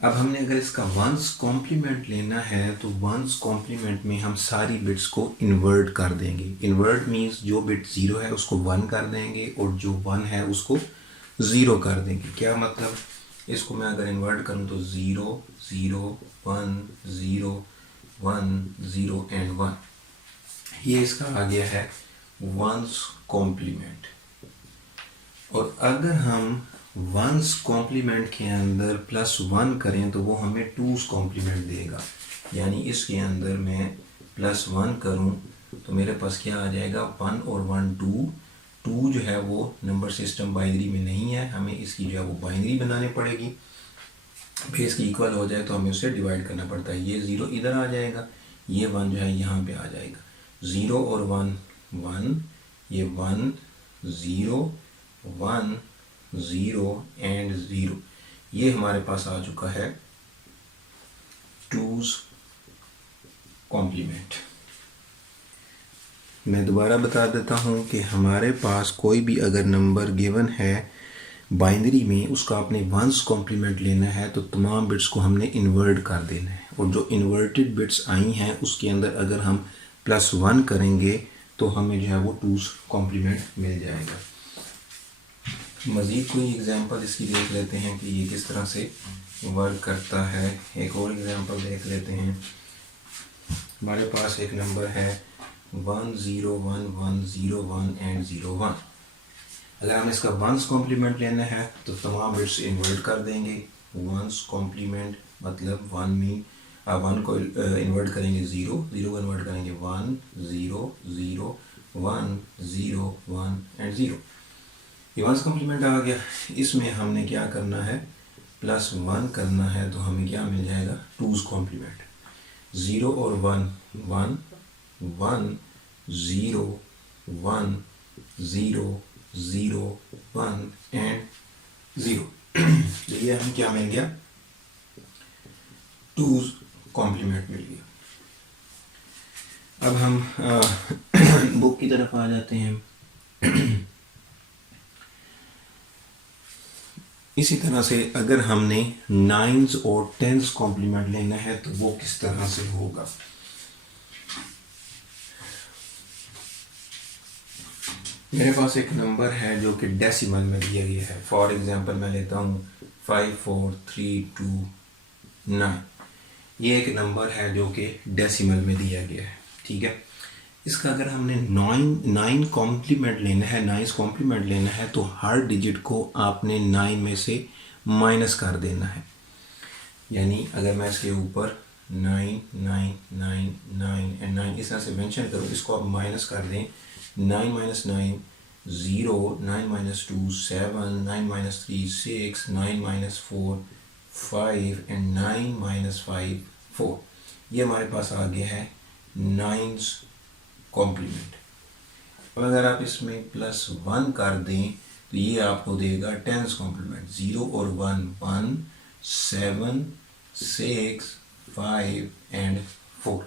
अब हमने अगर इसका 1's कॉम्प्लीमेंट लेना है तो 1's कॉम्प्लीमेंट में हम सारी बिट्स को इन्वर्ट कर देंगे। इन्वर्ट मीन्स जो बिट 0 है उसको 1 कर देंगे और जो 1 है उसको 0 कर देंगे। क्या मतलब, इसको मैं अगर इन्वर्ट करूं तो 0 0 1 0 1 0 एंड 1, ये इसका आ गया है 1's कॉम्प्लीमेंट। और अगर हम 1's कॉम्प्लीमेंट के अंदर +1 करें तो वो हमें 2's कॉम्प्लीमेंट देगा। यानी इसके अंदर मैं +1 करूं तो मेरे पास क्या आ जाएगा 1 और 1 2 जो है वो नंबर सिस्टम बाइनरी में नहीं है, हमें इसकी जो है वो बाइनरी बनानी पड़ेगी। बेस की इक्वल हो जाए तो हमें उसे डिवाइड करना पड़ता है। ये 0 इधर आ जाएगा, ये 1 जो है यहाँ पे आ जाएगा। 0 और 1 1, ये 1 0 1 0 एंड 0, ये हमारे पास आ चुका है 2's कॉम्प्लीमेंट। मैं दोबारा बता देता हूँ कि हमारे पास कोई भी अगर नंबर गिवन है बाइनरी में, उसका आपने 1's कॉम्प्लीमेंट लेना है तो तमाम बिट्स को हमने इन्वर्ट कर देना है। और जो इन्वर्टेड बिट्स आई हैं उसके अंदर अगर हम +1 करेंगे तो हमें जो है वो 2's कॉम्प्लीमेंट मिल जाएगा। मज़ीद कोई एग्जांपल इसकी देख लेते हैं कि ये किस तरह से वर्क करता है। एक और एग्जांपल देख लेते हैं। हमारे पास एक नंबर है 1 0 1 1 0 1 एंड 0 1। अगर हमें इसका वंस कॉम्प्लीमेंट लेना है तो तमाम बिट्स इन्वर्ट कर देंगे। वंस कॉम्प्लीमेंट मतलब वन को इन्वर्ट करेंगे ज़ीरो, ज़ीरो को इन्वर्ट करेंगे one, zero, zero, one, zero, one and zero. ये वंस कॉम्प्लीमेंट आ गया। इसमें हमने क्या करना है, प्लस वन करना है, तो हमें क्या मिल जाएगा, टूज कॉम्प्लीमेंट। ज़ीरो और one, one, one, zero, one, zero, zero, one and zero. तो ये हमें क्या मिल गया, टूज कॉम्प्लीमेंट मिल गया। अब हम बुक की तरफ आ जाते हैं। इसी तरह से अगर हमने नाइन्स और टेंस कॉम्प्लीमेंट लेना है तो वो किस तरह से होगा। मेरे पास एक नंबर है जो कि डेसिमल में दिया गया है। फॉर एग्जांपल मैं लेता हूँ 54329। ये एक नंबर है जो कि डेसिमल में दिया गया है, ठीक है। इसका अगर हमने नाइन कॉम्प्लीमेंट लेना है, नाइन्स कॉम्प्लीमेंट लेना है, तो हर डिजिट को आपने 9 में से माइनस कर देना है। यानी अगर मैं इसके ऊपर 9, 9, 9, 9 एंड 9 इस तरह से मेंशन करूँ, इसको आप माइनस कर दें। 9 minus 9 0, 9 minus 2 7, 9 minus 3 6, 9 minus 4 5 and 9 minus 5 4। ये हमारे पास आ गया है नाइन्स कॉम्प्लीमेंट। और अगर आप इसमें प्लस वन कर दें तो ये आपको देगा टेंस कॉम्प्लीमेंट। 0 और 1 1, 7, 6, 5 एंड 4।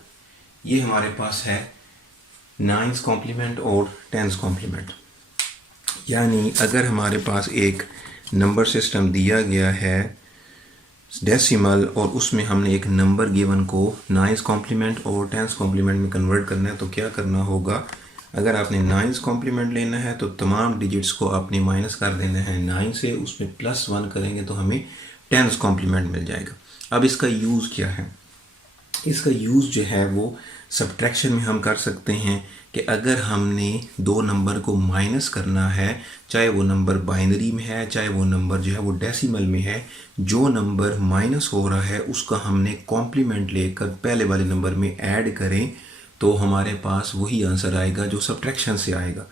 ये हमारे पास है नाइन्स कॉम्प्लीमेंट और टेंस कॉम्प्लीमेंट। यानी अगर हमारे पास एक नंबर सिस्टम दिया गया है डेसिमल और उसमें हमने एक नंबर गिवन को नाइन्स कॉम्प्लीमेंट और टेंस कॉम्प्लीमेंट में कन्वर्ट करना है, तो क्या करना होगा, अगर आपने नाइन्स कॉम्प्लीमेंट लेना है तो तमाम डिजिट्स को आपने माइनस कर देना है 9 से, उसमें प्लस वन करेंगे तो हमें टेंस कॉम्प्लीमेंट मिल जाएगा। अब इसका यूज़ क्या है, इसका यूज़ जो है वो सब्ट्रैक्शन में हम कर सकते हैं कि अगर हमने दो नंबर को माइनस करना है, चाहे वो नंबर बाइनरी में है चाहे वो नंबर जो है वो डेसिमल में है, जो नंबर माइनस हो रहा है उसका हमने कॉम्प्लीमेंट लेकर पहले वाले नंबर में ऐड करें तो हमारे पास वही आंसर आएगा जो सब्ट्रैक्शन से आएगा।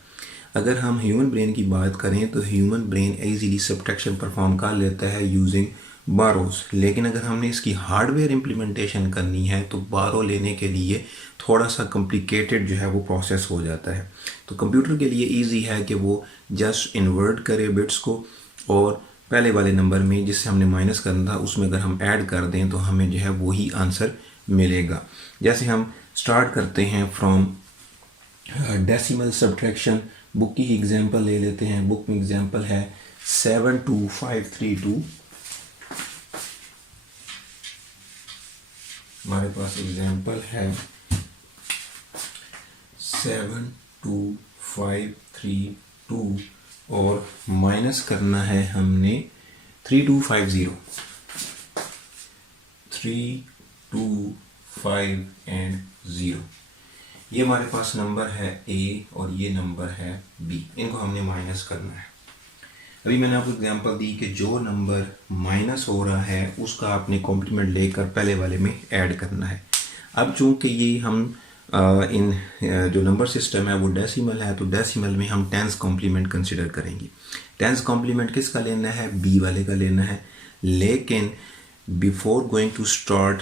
अगर हम ह्यूमन ब्रेन की बात करें तो human brain easily subtraction perform कर लेता है यूजिंग बारोस, लेकिन अगर हमने इसकी हार्डवेयर इम्प्लीमेंटेशन करनी है तो बारो लेने के लिए थोड़ा सा कॉम्प्लिकेटेड जो है वो प्रोसेस हो जाता है। तो कंप्यूटर के लिए इजी है कि वो जस्ट इन्वर्ट करे बिट्स को और पहले वाले नंबर में जिससे हमने माइनस करना था उसमें अगर हम ऐड कर दें तो हमें जो है वही आंसर मिलेगा। जैसे हम स्टार्ट करते हैं फ्रॉम डेसिमल सब्ट्रैक्शन। बुक की एग्जांपल ले लेते हैं। बुक में एग्जांपल है 72532। हमारे पास एग्जांपल है 72532 और माइनस करना है हमने 3250, 325 एंड 0। ये हमारे पास नंबर है ए और ये नंबर है बी, इनको हमने माइनस करना है। अभी मैंने आपको एग्जांपल दी कि जो नंबर माइनस हो रहा है उसका आपने कॉम्प्लीमेंट लेकर पहले वाले में ऐड करना है। अब चूंकि ये हम जो नंबर सिस्टम है वो डेसिमल है तो डेसिमल में हम टेंस कॉम्प्लीमेंट कंसिडर करेंगे। टेंस कॉम्प्लीमेंट किसका लेना है, बी वाले का लेना है। लेकिन before going to start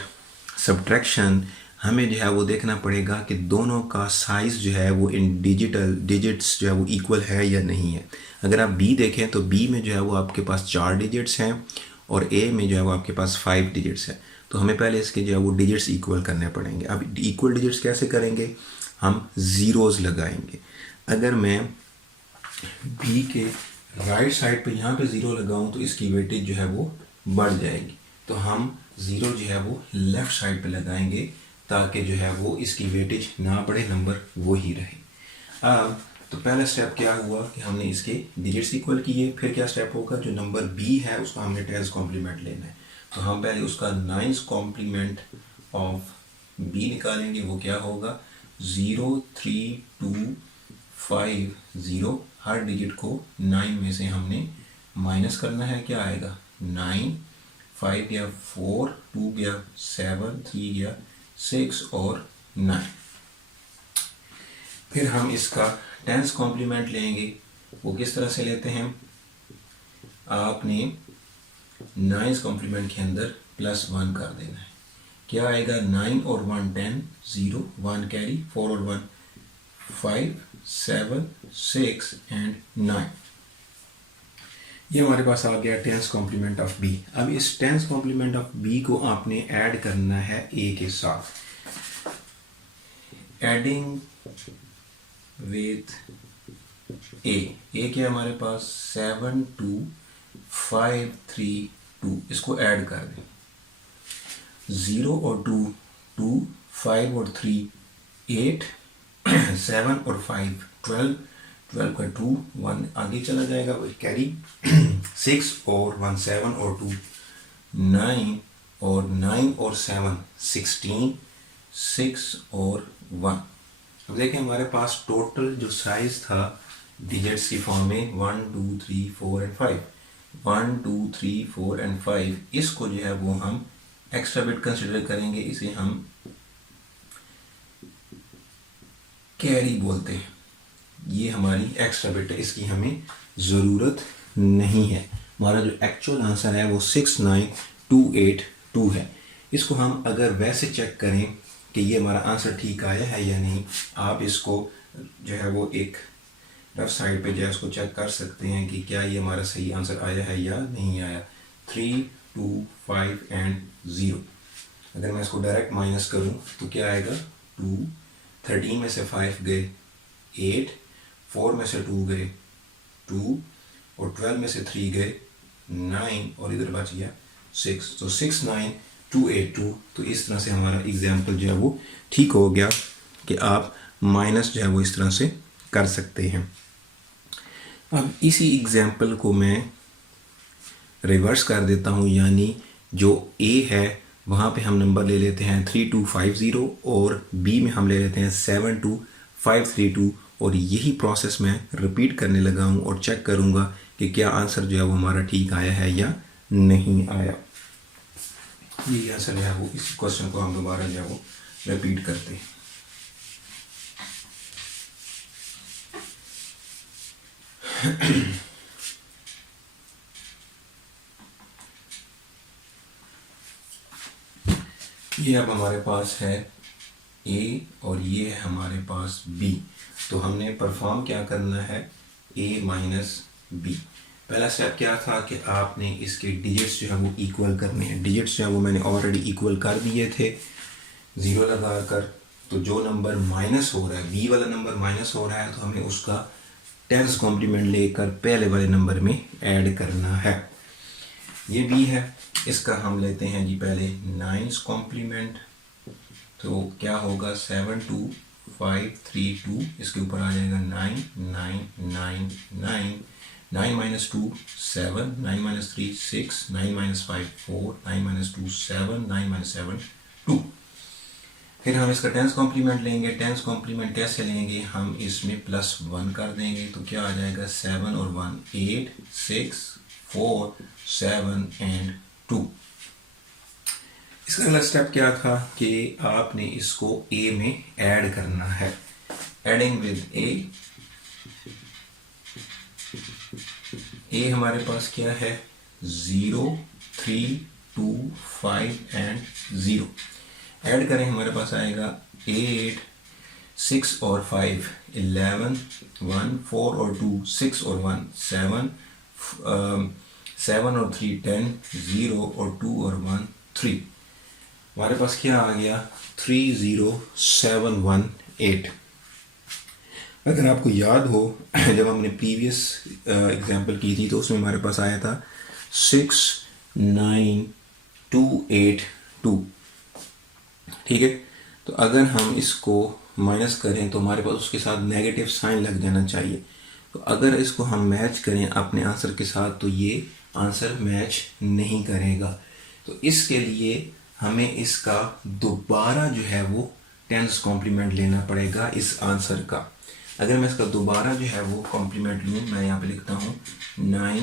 subtraction हमें जो है वो देखना पड़ेगा कि दोनों का साइज़ जो है वो इन डिजिट्स जो है वो इक्वल है या नहीं है। अगर आप बी देखें तो बी में जो है वो आपके पास 4 डिजिट्स हैं और ए में जो है वो आपके पास 5 डिजिट्स हैं। तो हमें पहले इसके जो है वो डिजिट्स इक्वल करने पड़ेंगे। अब इक्वल डिजिट्स कैसे करेंगे, हम ज़ीरोज़ लगाएंगे। अगर मैं बी के राइट साइड पे यहाँ पे ज़ीरो लगाऊँ तो इसकी वेटेज जो है वो बढ़ जाएगी। तो हम ज़ीरो जो है वो लेफ़्ट साइड पे लगाएंगे ताकि जो है वो इसकी वेटेज ना बढ़े, नंबर वो ही रहे। अब तो पहला स्टेप क्या हुआ कि हमने इसके डिजिट्स इक्वल किए। फिर क्या स्टेप होगा, जो नंबर बी है उसका हमने टेंस कॉम्प्लीमेंट लेना है। तो हम पहले उसका नाइन्स कॉम्प्लीमेंट ऑफ बी निकालेंगे। वो क्या होगा, 0, 3, 2, 5, 0। हर डिजिट को 9 में से हमने माइनस करना है। क्या आएगा 9, 5 गया 4, 2 गया 7, 3 गया 6 और 9। फिर हम इसका 10th कॉम्प्लीमेंट लेंगे। वो किस तरह से लेते हैं, आपने 9th कॉम्प्लीमेंट के अंदर +1 कर देना है। क्या आएगा 9 और 1 10, 0 1 कैरी, 4 और 1 5, 7 6 एंड 9। ये हमारे पास आ गया 10th कॉम्प्लीमेंट ऑफ बी। अब इस 10th कॉम्प्लीमेंट ऑफ बी को आपने ऐड करना है ए के साथ। एडिंग विथ ए क्या हमारे पास 7 2 5 3 2, इसको ऐड कर दें। 0 और 2 2, 5 और 3 8, 7 और 5 12, 12 का 2 1 आगे चला जाएगा, वो कैरी 6 और 1 7 और 2 9 और 9 और 7 16, 6 और 1। अब देखें हमारे पास टोटल जो साइज था डिजिट्स की फॉर्म में 1 2 3 4 एंड 5, 1 2 3 4 एंड 5। इसको जो है वो हम एक्स्ट्रा बिट कंसिडर करेंगे, इसे हम कैरी बोलते हैं। ये हमारी एक्स्ट्रा बिट है, इसकी हमें ज़रूरत नहीं है। हमारा जो एक्चुअल आंसर है वो 69282 है। इसको हम अगर वैसे चेक करें कि ये हमारा आंसर ठीक आया है या नहीं, आप इसको जो है वो एक रफ साइड पे जो है उसको चेक कर सकते हैं कि क्या ये हमारा सही आंसर आया है या नहीं आया। 3 2 5 एंड 0। अगर मैं इसको डायरेक्ट माइनस करूं तो क्या आएगा 2, 13 में से 5 गए 8, 4 में से 2 गए 2 और 12 में से 3 गए 9 और इधर बच गया 6। तो 69282। तो इस तरह से हमारा एग्जाम्पल जो है वो ठीक हो गया कि आप माइनस जो है वो इस तरह से कर सकते हैं। अब इसी एग्जाम्पल को मैं रिवर्स कर देता हूँ, यानी जो ए है वहाँ पे हम नंबर ले लेते हैं 3250 और बी में हम ले लेते हैं 72532 और यही प्रोसेस मैं रिपीट करने लगा हूँ और चेक करूँगा कि क्या आंसर जो है वो हमारा ठीक आया है या नहीं आया। यही आंसर जो है वो इस क्वेश्चन को हम दोबारा जो है वो रिपीट करते हैं। ये अब हमारे पास है ए और ये है हमारे पास बी। तो हमने परफॉर्म क्या करना है, ए माइनस बी। पहला स्टेप क्या था कि आपने इसके डिजिट्स जो है वो इक्वल करने हैं। डिजिट्स जो है वो मैंने ऑलरेडी इक्वल कर दिए थे 0 लगा कर। तो जो नंबर माइनस हो रहा है, बी वाला नंबर माइनस हो रहा है, तो हमें उसका 10th कॉम्प्लीमेंट लेकर पहले वाले नंबर में ऐड करना है। ये बी है, इसका हम लेते हैं जी पहले 9th कॉम्प्लीमेंट। तो क्या होगा 72532, इसके ऊपर आ जाएगा 9 9 9 9 9 minus 2 7, 9 minus 3 6, 9 minus 5 4, 9 minus 2 7, 9 minus 7 2। फिर हम इसका 10th कॉम्प्लीमेंट लेंगे। 10th कॉम्प्लीमेंट कैसे लेंगे, हम इसमें +1 कर देंगे। तो क्या आ जाएगा 7 और 1 8, 6 4 7 एंड 2। इसका अगला स्टेप क्या था कि आपने इसको ए में ऐड करना है। एडिंग विद ए हमारे पास क्या है 0 3 2 5 एंड 0। ऐड करें, हमारे पास आएगा 8 6 और 5 11 1 4 और 2 6 और 1 7 7 और 3 10 0 और 2 और 1 3। हमारे पास क्या आ गया 30718। अगर आपको याद हो जब हमने प्रीवियस एग्जांपल की थी तो उसमें हमारे पास आया था 69282। ठीक है, तो अगर हम इसको माइनस करें तो हमारे पास उसके साथ नेगेटिव साइन लग जाना चाहिए। तो अगर इसको हम मैच करें अपने आंसर के साथ तो ये आंसर मैच नहीं करेगा। तो इसके लिए हमें इसका दोबारा जो है वो 10th कॉम्प्लीमेंट लेना पड़ेगा इस आंसर का। अगर मैं इसका दोबारा जो है वो कॉम्प्लीमेंट लूँ, मैं यहाँ पे लिखता हूँ 9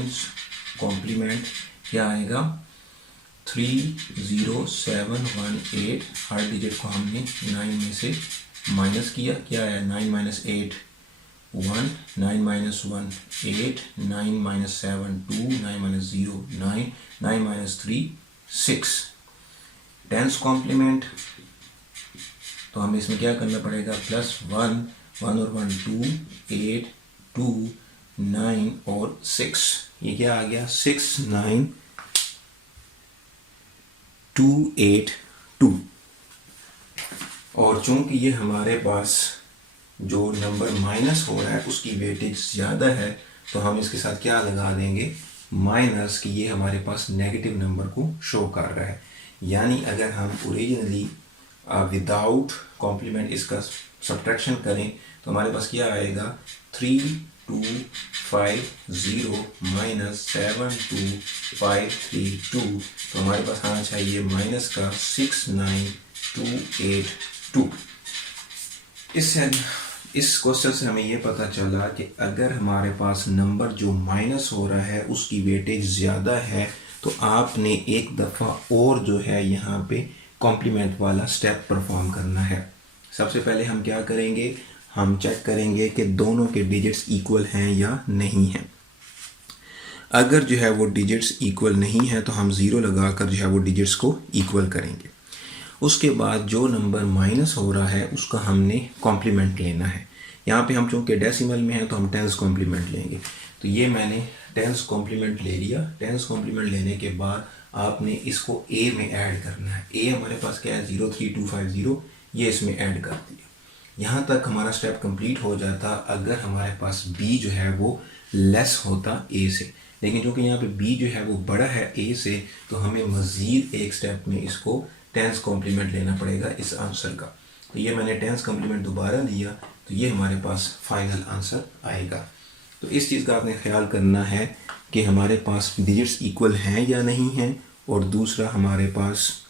कॉम्प्लीमेंट, क्या आएगा 30718। हर डिजिट को हमने 9 में से माइनस किया, क्या है 9 minus 8 1, 9 minus 1 8, 9 minus 7 2, 9 minus 0 9, 9 minus 3 6। 10 complement, तो हमें इसमें क्या करना पड़ेगा, +1 1 और 1 2 8 2 9 और 6। ये क्या आ गया 6 9 2 8 2। और चूंकि ये हमारे पास जो नंबर माइनस हो रहा है उसकी वेटेज ज़्यादा है, तो हम इसके साथ क्या लगा देंगे, माइनस, कि ये हमारे पास नेगेटिव नंबर को शो कर रहा है। यानी अगर हम ओरिजिनली विदाउट कॉम्प्लीमेंट इसका सब्ट्रैक्शन करें तो हमारे पास क्या आएगा 3250 माइनस 72532। तो हमारे पास आना चाहिए माइनस का 69282। इससे इस क्वेश्चन से हमें ये पता चला कि अगर हमारे पास नंबर जो माइनस हो रहा है उसकी वेटेज ज़्यादा है तो आपने एक दफ़ा और जो है यहाँ पे कॉम्प्लीमेंट वाला स्टेप परफॉर्म करना है। सबसे पहले हम क्या करेंगे, हम चेक करेंगे कि दोनों के डिजिट्स इक्वल हैं या नहीं हैं। अगर जो है वो डिजिट्स इक्वल नहीं है तो हम ज़ीरो लगाकर जो है वो डिजिट्स को इक्वल करेंगे। उसके बाद जो नंबर माइनस हो रहा है उसका हमने कॉम्प्लीमेंट लेना है। यहाँ पे हम चूँकि डेसिमल में है तो हम 10 कॉम्प्लीमेंट लेंगे। तो ये मैंने 10 कॉम्प्लीमेंट ले लिया। 10 कॉम्प्लीमेंट लेने के बाद आपने इसको ए में ऐड करना है। ए हमारे पास क्या है 03250, ये इसमें ऐड कर दिया। यहाँ तक हमारा स्टेप कंप्लीट हो जाता अगर हमारे पास बी जो है वो लेस होता ए से, लेकिन चूँकि यहाँ पे बी जो है वो बड़ा है ए से, तो हमें मज़ीद एक स्टेप में इसको 10 कॉम्प्लीमेंट लेना पड़ेगा इस आंसर का। तो ये मैंने 10 कॉम्प्लीमेंट दोबारा लिया, तो ये हमारे पास फाइनल आंसर आएगा। तो इस चीज़ का आपने ख्याल करना है कि हमारे पास डिजिट्स इक्वल हैं या नहीं हैं, और दूसरा हमारे पास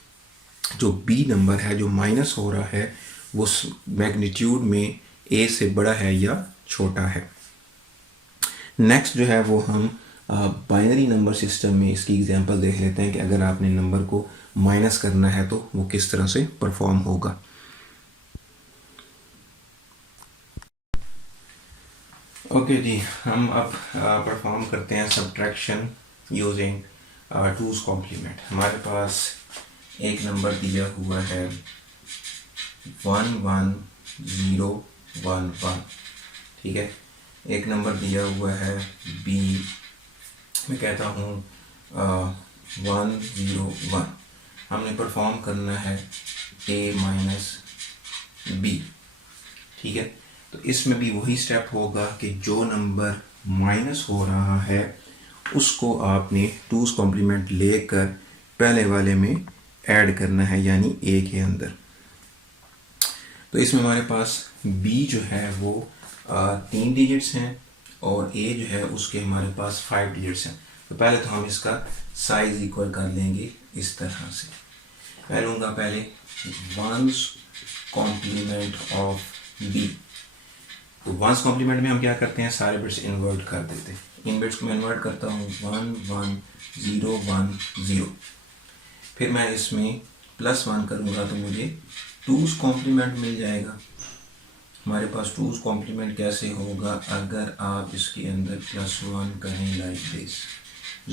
जो बी नंबर है जो माइनस हो रहा है वो मैग्नीट्यूड में ए से बड़ा है या छोटा है। नेक्स्ट जो है वो हम बाइनरी नंबर सिस्टम में इसकी एग्जांपल देख लेते हैं कि अगर आपने नंबर को माइनस करना है तो वो किस तरह से परफॉर्म होगा। ओके जी, हम अब परफॉर्म करते हैं सब्ट्रैक्शन यूजिंग 2's कॉम्प्लीमेंट। हमारे पास एक नंबर दिया हुआ है 11011, ठीक है। एक नंबर दिया हुआ है बी, मैं कहता हूँ 101। हमने परफॉर्म करना है ए माइनस बी, ठीक है। तो इसमें भी वही स्टेप होगा कि जो नंबर माइनस हो रहा है उसको आपने 2's कॉम्प्लीमेंट लेकर पहले वाले में ऐड करना है, यानी ए के अंदर। तो इसमें हमारे पास बी जो है वो 3 डिजिट्स हैं और ए जो है उसके हमारे पास 5 डिजिट्स हैं। तो पहले तो हम इसका साइज इक्वल कर लेंगे इस तरह से। मैं लूँगा पहले 1's कॉम्प्लीमेंट ऑफ बी। तो 1's कॉम्प्लीमेंट में हम क्या करते हैं, सारे बिट्स इन्वर्ट कर देते हैं। इन बिट्स को मैं इन्वर्ट करता हूँ 1 1 0 1 0। फिर मैं इसमें +1 करूँगा तो मुझे 2's कॉम्प्लीमेंट मिल जाएगा। हमारे पास 2's कॉम्प्लीमेंट कैसे होगा, अगर आप इसके अंदर +1 करें लाइक दिस।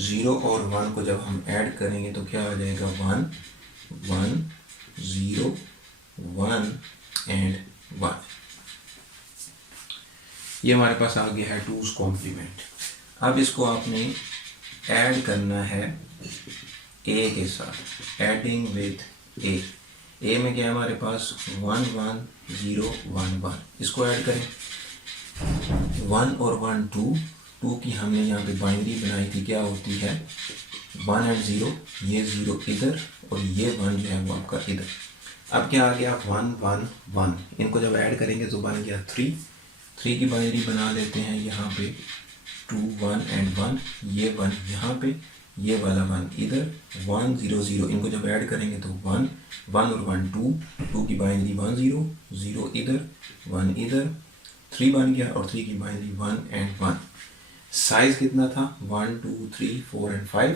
0 और 1 को जब हम ऐड करेंगे तो क्या आ जाएगा 1 1 0 1 एंड 1। ये हमारे पास आ गया है 2's कॉम्प्लीमेंट। अब इसको आपने ऐड करना है ए के साथ, एडिंग विथ ए। ए में क्या है हमारे पास 1 1 0 1 1। इसको ऐड करें 1 और 1 2 2 की हमने यहाँ पे बाइनरी बनाई थी, क्या होती है 1 एंड 0, ये 0 इधर और ये 1 जो है वो आपका इधर। अब क्या आ गया 1 1 1। इनको जब ऐड करेंगे तो बन गया 3 3 की बाइनरी बना लेते हैं यहाँ पे 2 1 एंड 1। ये 1 यहाँ पे, ये वाला 1 इधर, 1 0 0। इनको जब ऐड करेंगे तो 1 1 और 1 2 2 की बाइनरी 1 0 0 इधर 1 इधर, 3 बन गया और 3 की बाइनरी 1 एंड 1। साइज कितना था 1 2 3 4 एंड 5,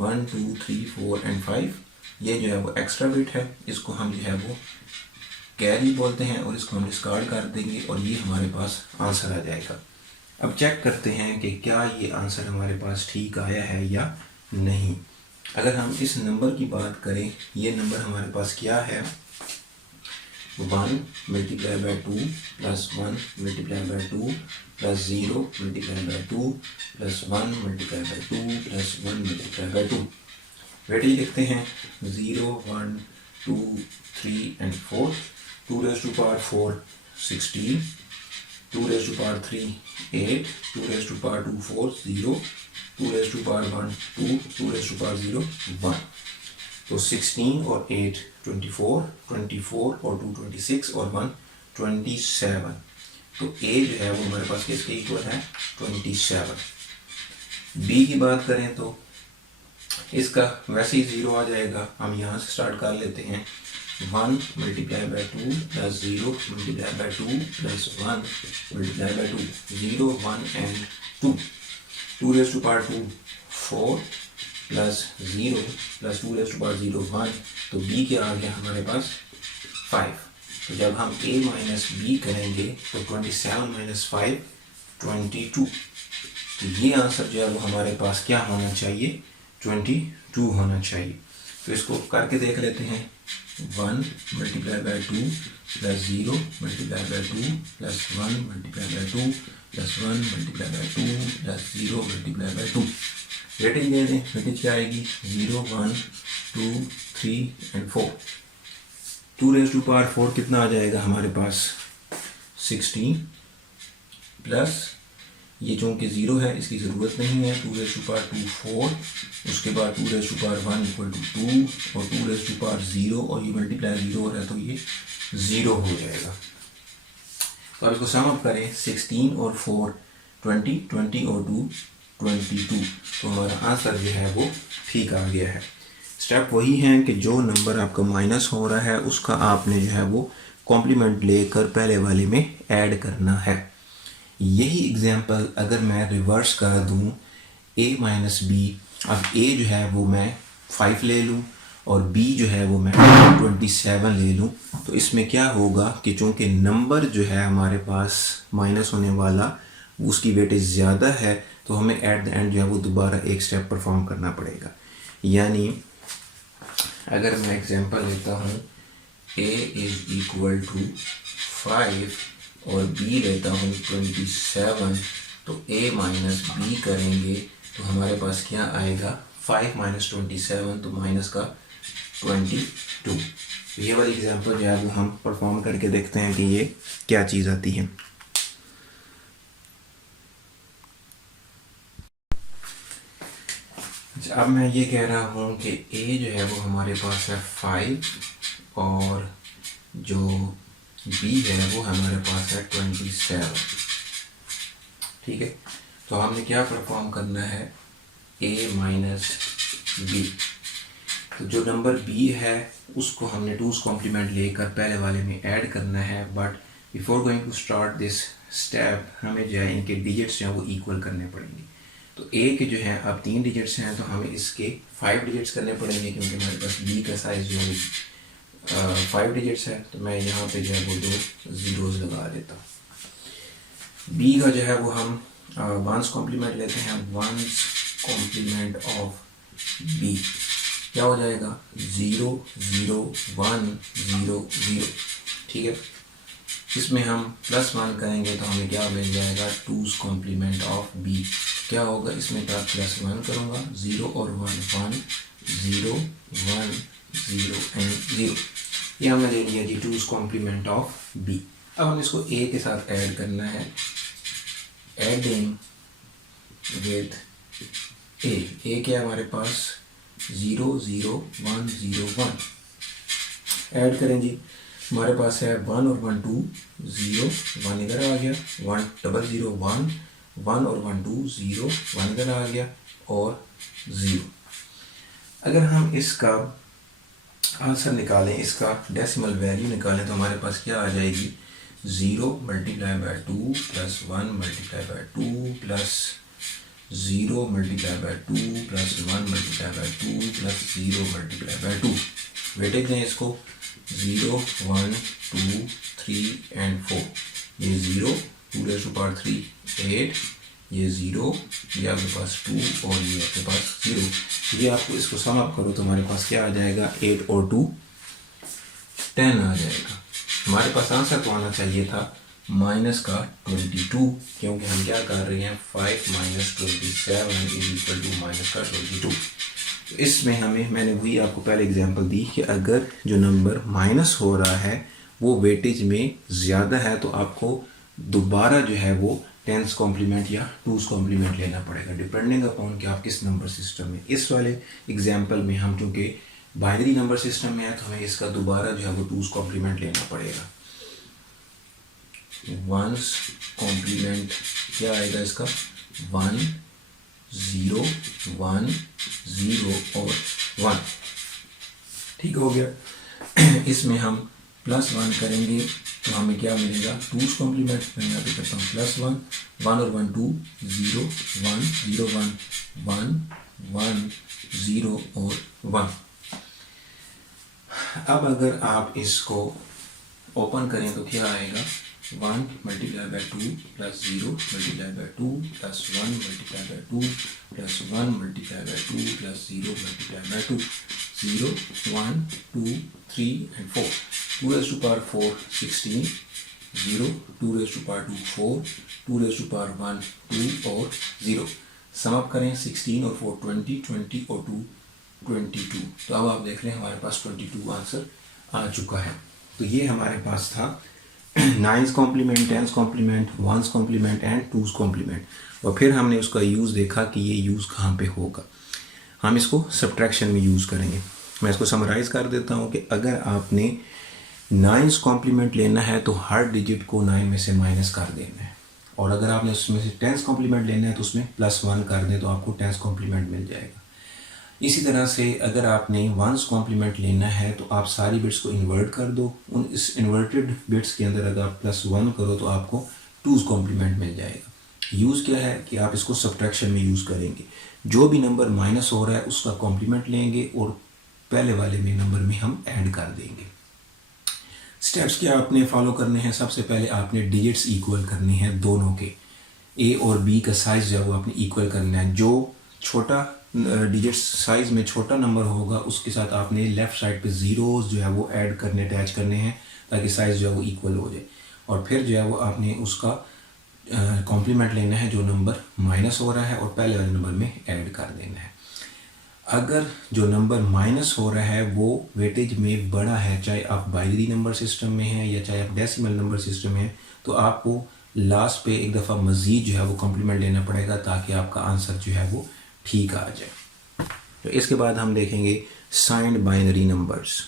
1 2 3 4 एंड 5। ये जो है वो एक्स्ट्रा बिट है, इसको हम जो है वो कैरी बोलते हैं और इसको हम डिस्कार्ड कर देंगे और ये हमारे पास आंसर आ जाएगा। अब चेक करते हैं कि क्या ये आंसर हमारे पास ठीक आया है या नहीं। अगर हम इस नंबर की बात करें, ये नंबर हमारे पास क्या है 1 multiply by 2 plus 1 multiply by 2 plus 0 multiply by 2 plus 1 multiply by 2 plus 1 multiply by 2। Weightage लिखते हैं 0 1 2 3 and 4। 2 raised to power 4 16, 2 raised to power 3 8, 2 raised to power 2 4 0, 2 raised to power 1 2, 2 raised to power 0 1। तो 16 और 8 24, 24 और 2 26 और 1 27। तो a जो है वो हमारे पास किसके इक्वल है 27। b की बात करें तो इसका वैसे ही 0 आ जाएगा, हम यहाँ से स्टार्ट कर लेते हैं 1 multiply by 2 plus 0 multiply by 2 plus 1 multiply by 2 0 1 and 2। 2 raised to power 2 4 plus 0 plus 2 raised to power 0 1। तो b क्या आ गया हमारे पास 5। तो जब हम a माइनस b करेंगे तो 27 माइनस 5 22। तो ये आंसर जो है वो हमारे पास क्या होना चाहिए 22 होना चाहिए। तो इसको करके देख लेते हैं 1 multiply by 2 plus 0 multiply by 2 plus 1 multiply by 2 plus 1 multiply by 2 plus 0 multiply by 2। Weightage दे दें, वेटेज क्या आएगी 0 1 2 3 एंड 4। 2 raised to power 4 कितना आ जाएगा हमारे पास 16 प्लस ये चूँकि 0 है इसकी ज़रूरत नहीं है 2 raised to power 2 4, उसके बाद 2 raised to power 1 equal to 2 और 2 raised to power 0 और ये मल्टीप्लाई 0 हो रहा है तो ये 0 हो जाएगा। तो अब इसको सम अप करें 16 और 4 20, 20 और 2 22। तो हमारा आंसर जो है वो ठीक आ गया है। स्टेप वही है कि जो नंबर आपका माइनस हो रहा है उसका आपने जो है वो कॉम्प्लीमेंट लेकर पहले वाले में ऐड करना है। यही एग्जांपल अगर मैं रिवर्स कर दूं a माइनस बी, अब a जो है वो मैं 5 ले लूं और b जो है वो मैं 27 ले लूं, तो इसमें क्या होगा कि चूंकि नंबर जो है हमारे पास माइनस होने वाला उसकी वेटेज ज़्यादा है तो हमें एट द एंड जो है वो दोबारा एक स्टेप परफॉर्म करना पड़ेगा। यानी अगर मैं एग्जांपल लेता हूँ a इज इक्वल टू 5 और b लेता हूँ 27, तो a माइनस बी करेंगे तो हमारे पास क्या आएगा 5 माइनस 27 तो माइनस का 22। तो ये वाली एग्जांपल जो है वो हम परफॉर्म करके देखते हैं कि ये क्या चीज़ आती है। अब मैं ये कह रहा हूँ कि a जो है वो हमारे पास है 5 और जो b है वो हमारे पास है 27। ठीक है, तो हमने क्या परफॉर्म करना है a माइनस बी। तो जो नंबर b है उसको हमने 2's कॉम्प्लीमेंट लेकर पहले वाले में ऐड करना है। But before going to start this step हमें जो है इनके डिजिट्स जो है वो इक्वल करने पड़ेंगे। तो a के जो है अब 3 डिजिट्स हैं तो हमें इसके 5 डिजिट्स करने पड़ेंगे क्योंकि हमारे पास b का साइज जो है 5 डिजिट्स है। तो मैं यहाँ पे जो है वो 2 ज़ीरोज़ लगा देता हूँ। b का जो है वो हम 1's कॉम्प्लीमेंट लेते हैं। 1's कॉम्प्लीमेंट ऑफ b क्या हो जाएगा 0 0 1 0 0। ठीक है, इसमें हम +1 करेंगे तो हमें क्या मिल जाएगा 2's कॉम्प्लीमेंट ऑफ b। क्या होगा इसमें का +1 करूँगा 0 और 1 1 0 1 0 एंड 0। ये हमने ले लिया जी 2's कॉम्प्लीमेंट ऑफ b। अब हम इसको a के साथ ऐड करना है। एडिंग विद a क्या है हमारे पास 0 0 1 0 1। ऐड करें जी, हमारे पास है 1 और 1 2 0 1 इधर आ गया, 1 0 0 1 1 और 1 2 0 1 इधर आ गया और 0। अगर हम इसका आंसर निकालें, इसका डेसिमल वैल्यू निकालें तो हमारे पास क्या आ जाएगी 0 multiply by 2 plus 1 multiply by 2 plus 0 multiply by 2 plus 1 multiply by 2 plus 0 multiply by 2। Weightage दें इसको 0 1 2 3 एंड 4। ये 0 2 रेज़ टू पावर 3 8, ये 0, ये आपके पास 2 और ये आपके पास 0। ये आपको इसको सम अप करो तो हमारे पास क्या आ जाएगा, 8 और 2 10 आ जाएगा। हमारे पास आंसर तो आना चाहिए था माइनस का 22, क्योंकि हम क्या कर रहे हैं 5 minus 27 is equal to minus का 22। तो इसमें हमें, मैंने वही आपको पहले एग्जांपल दी कि अगर जो नंबर माइनस हो रहा है वो वेटेज में ज़्यादा है तो आपको दोबारा जो है वो 10s कॉम्प्लीमेंट या 2s कॉम्प्लीमेंट लेना पड़ेगा, डिपेंडिंग अपॉन कि आप किस नंबर सिस्टम में। इस वाले एग्जाम्पल में हम चूँकि बाइनरी नंबर सिस्टम में है तो हमें इसका दोबारा जो है वो 2s कॉम्प्लीमेंट लेना पड़ेगा। 1s कॉम्प्लीमेंट क्या आएगा इसका, 1 0 1 0 और 1। ठीक हो गया। इसमें हम प्लस 1 करेंगे तो हमें क्या मिलेगा, 2s कॉम्प्लीमेंट। मैं यहाँ पे करता हूँ प्लस 1 1 और 1 2 0 1 0 1 1 1 0 और 1। अब अगर आप इसको ओपन करें तो क्या आएगा, 1 multiply by 2 plus 0 multiply by 2 plus 1 multiply by 2 plus 1 multiply by 2 plus 0 multiply by 2 0 1 2 3 and 4। 2 raise to power 4 16 0 2 raise to power 2 4 2 raise to power 1 2 और 0। सम अप करें 16 और 4 20 20 और 2 22। तो अब आप देख रहे हैं हमारे पास 22 आंसर आ चुका है। तो ये हमारे पास था 9s complement 10s complement 1s complement and 2s complement. और फिर हमने उसका यूज़ देखा कि ये यूज़ कहाँ पे होगा। हम इसको सब्ट्रैक्शन में यूज़ करेंगे। मैं इसको समराइज़ कर देता हूँ कि अगर आपने 9s कॉम्प्लीमेंट लेना है तो हर डिजिट को 9 में से माइनस कर देना है, और अगर आपने उसमें से 10s कॉम्प्लीमेंट लेना है तो उसमें प्लस 1 कर दें तो आपको 10s कॉम्प्लीमेंट मिल जाएगा। इसी तरह से अगर आपने 1s कॉम्प्लीमेंट लेना है तो आप सारी बिट्स को इन्वर्ट कर दो। उन इस इन्वर्टेड बिट्स के अंदर अगर आप प्लस 1 करो तो आपको 2s कॉम्प्लीमेंट मिल जाएगा। यूज़ क्या है कि आप इसको सब्ट्रैक्शन में यूज़ करेंगे। जो भी नंबर माइनस हो रहा है उसका कॉम्प्लीमेंट लेंगे और पहले वाले में नंबर में हम ऐड कर देंगे। स्टेप्स क्या आपने फॉलो करने हैं, सबसे पहले आपने डिजिट्स इक्वल करने हैं दोनों के। ए और बी का साइज़ जो है वो आपने इक्वल करना है। जो छोटा डिजिट साइज़ में छोटा नंबर होगा उसके साथ आपने लेफ़्ट साइड पे ज़ीरोज़ जो है वो ऐड करने अटैच करने हैं ताकि साइज़ जो है वो इक्वल हो जाए। और फिर जो है वो आपने उसका कॉम्प्लीमेंट लेना है जो नंबर माइनस हो रहा है और पहले वाले नंबर में ऐड कर देना है। अगर जो नंबर माइनस हो रहा है वो वेटेज में बड़ा है, चाहे आप बाइनरी नंबर सिस्टम में हैं या चाहे आप डेसिमल नंबर सिस्टम में हैं, तो आपको लास्ट पे एक दफ़ा मज़ीद जो है वो कॉम्प्लीमेंट लेना पड़ेगा ताकि आपका आंसर जो है वो ठीक आ जाए। तो इसके बाद हम देखेंगे साइंड बाइनरी नंबर्स।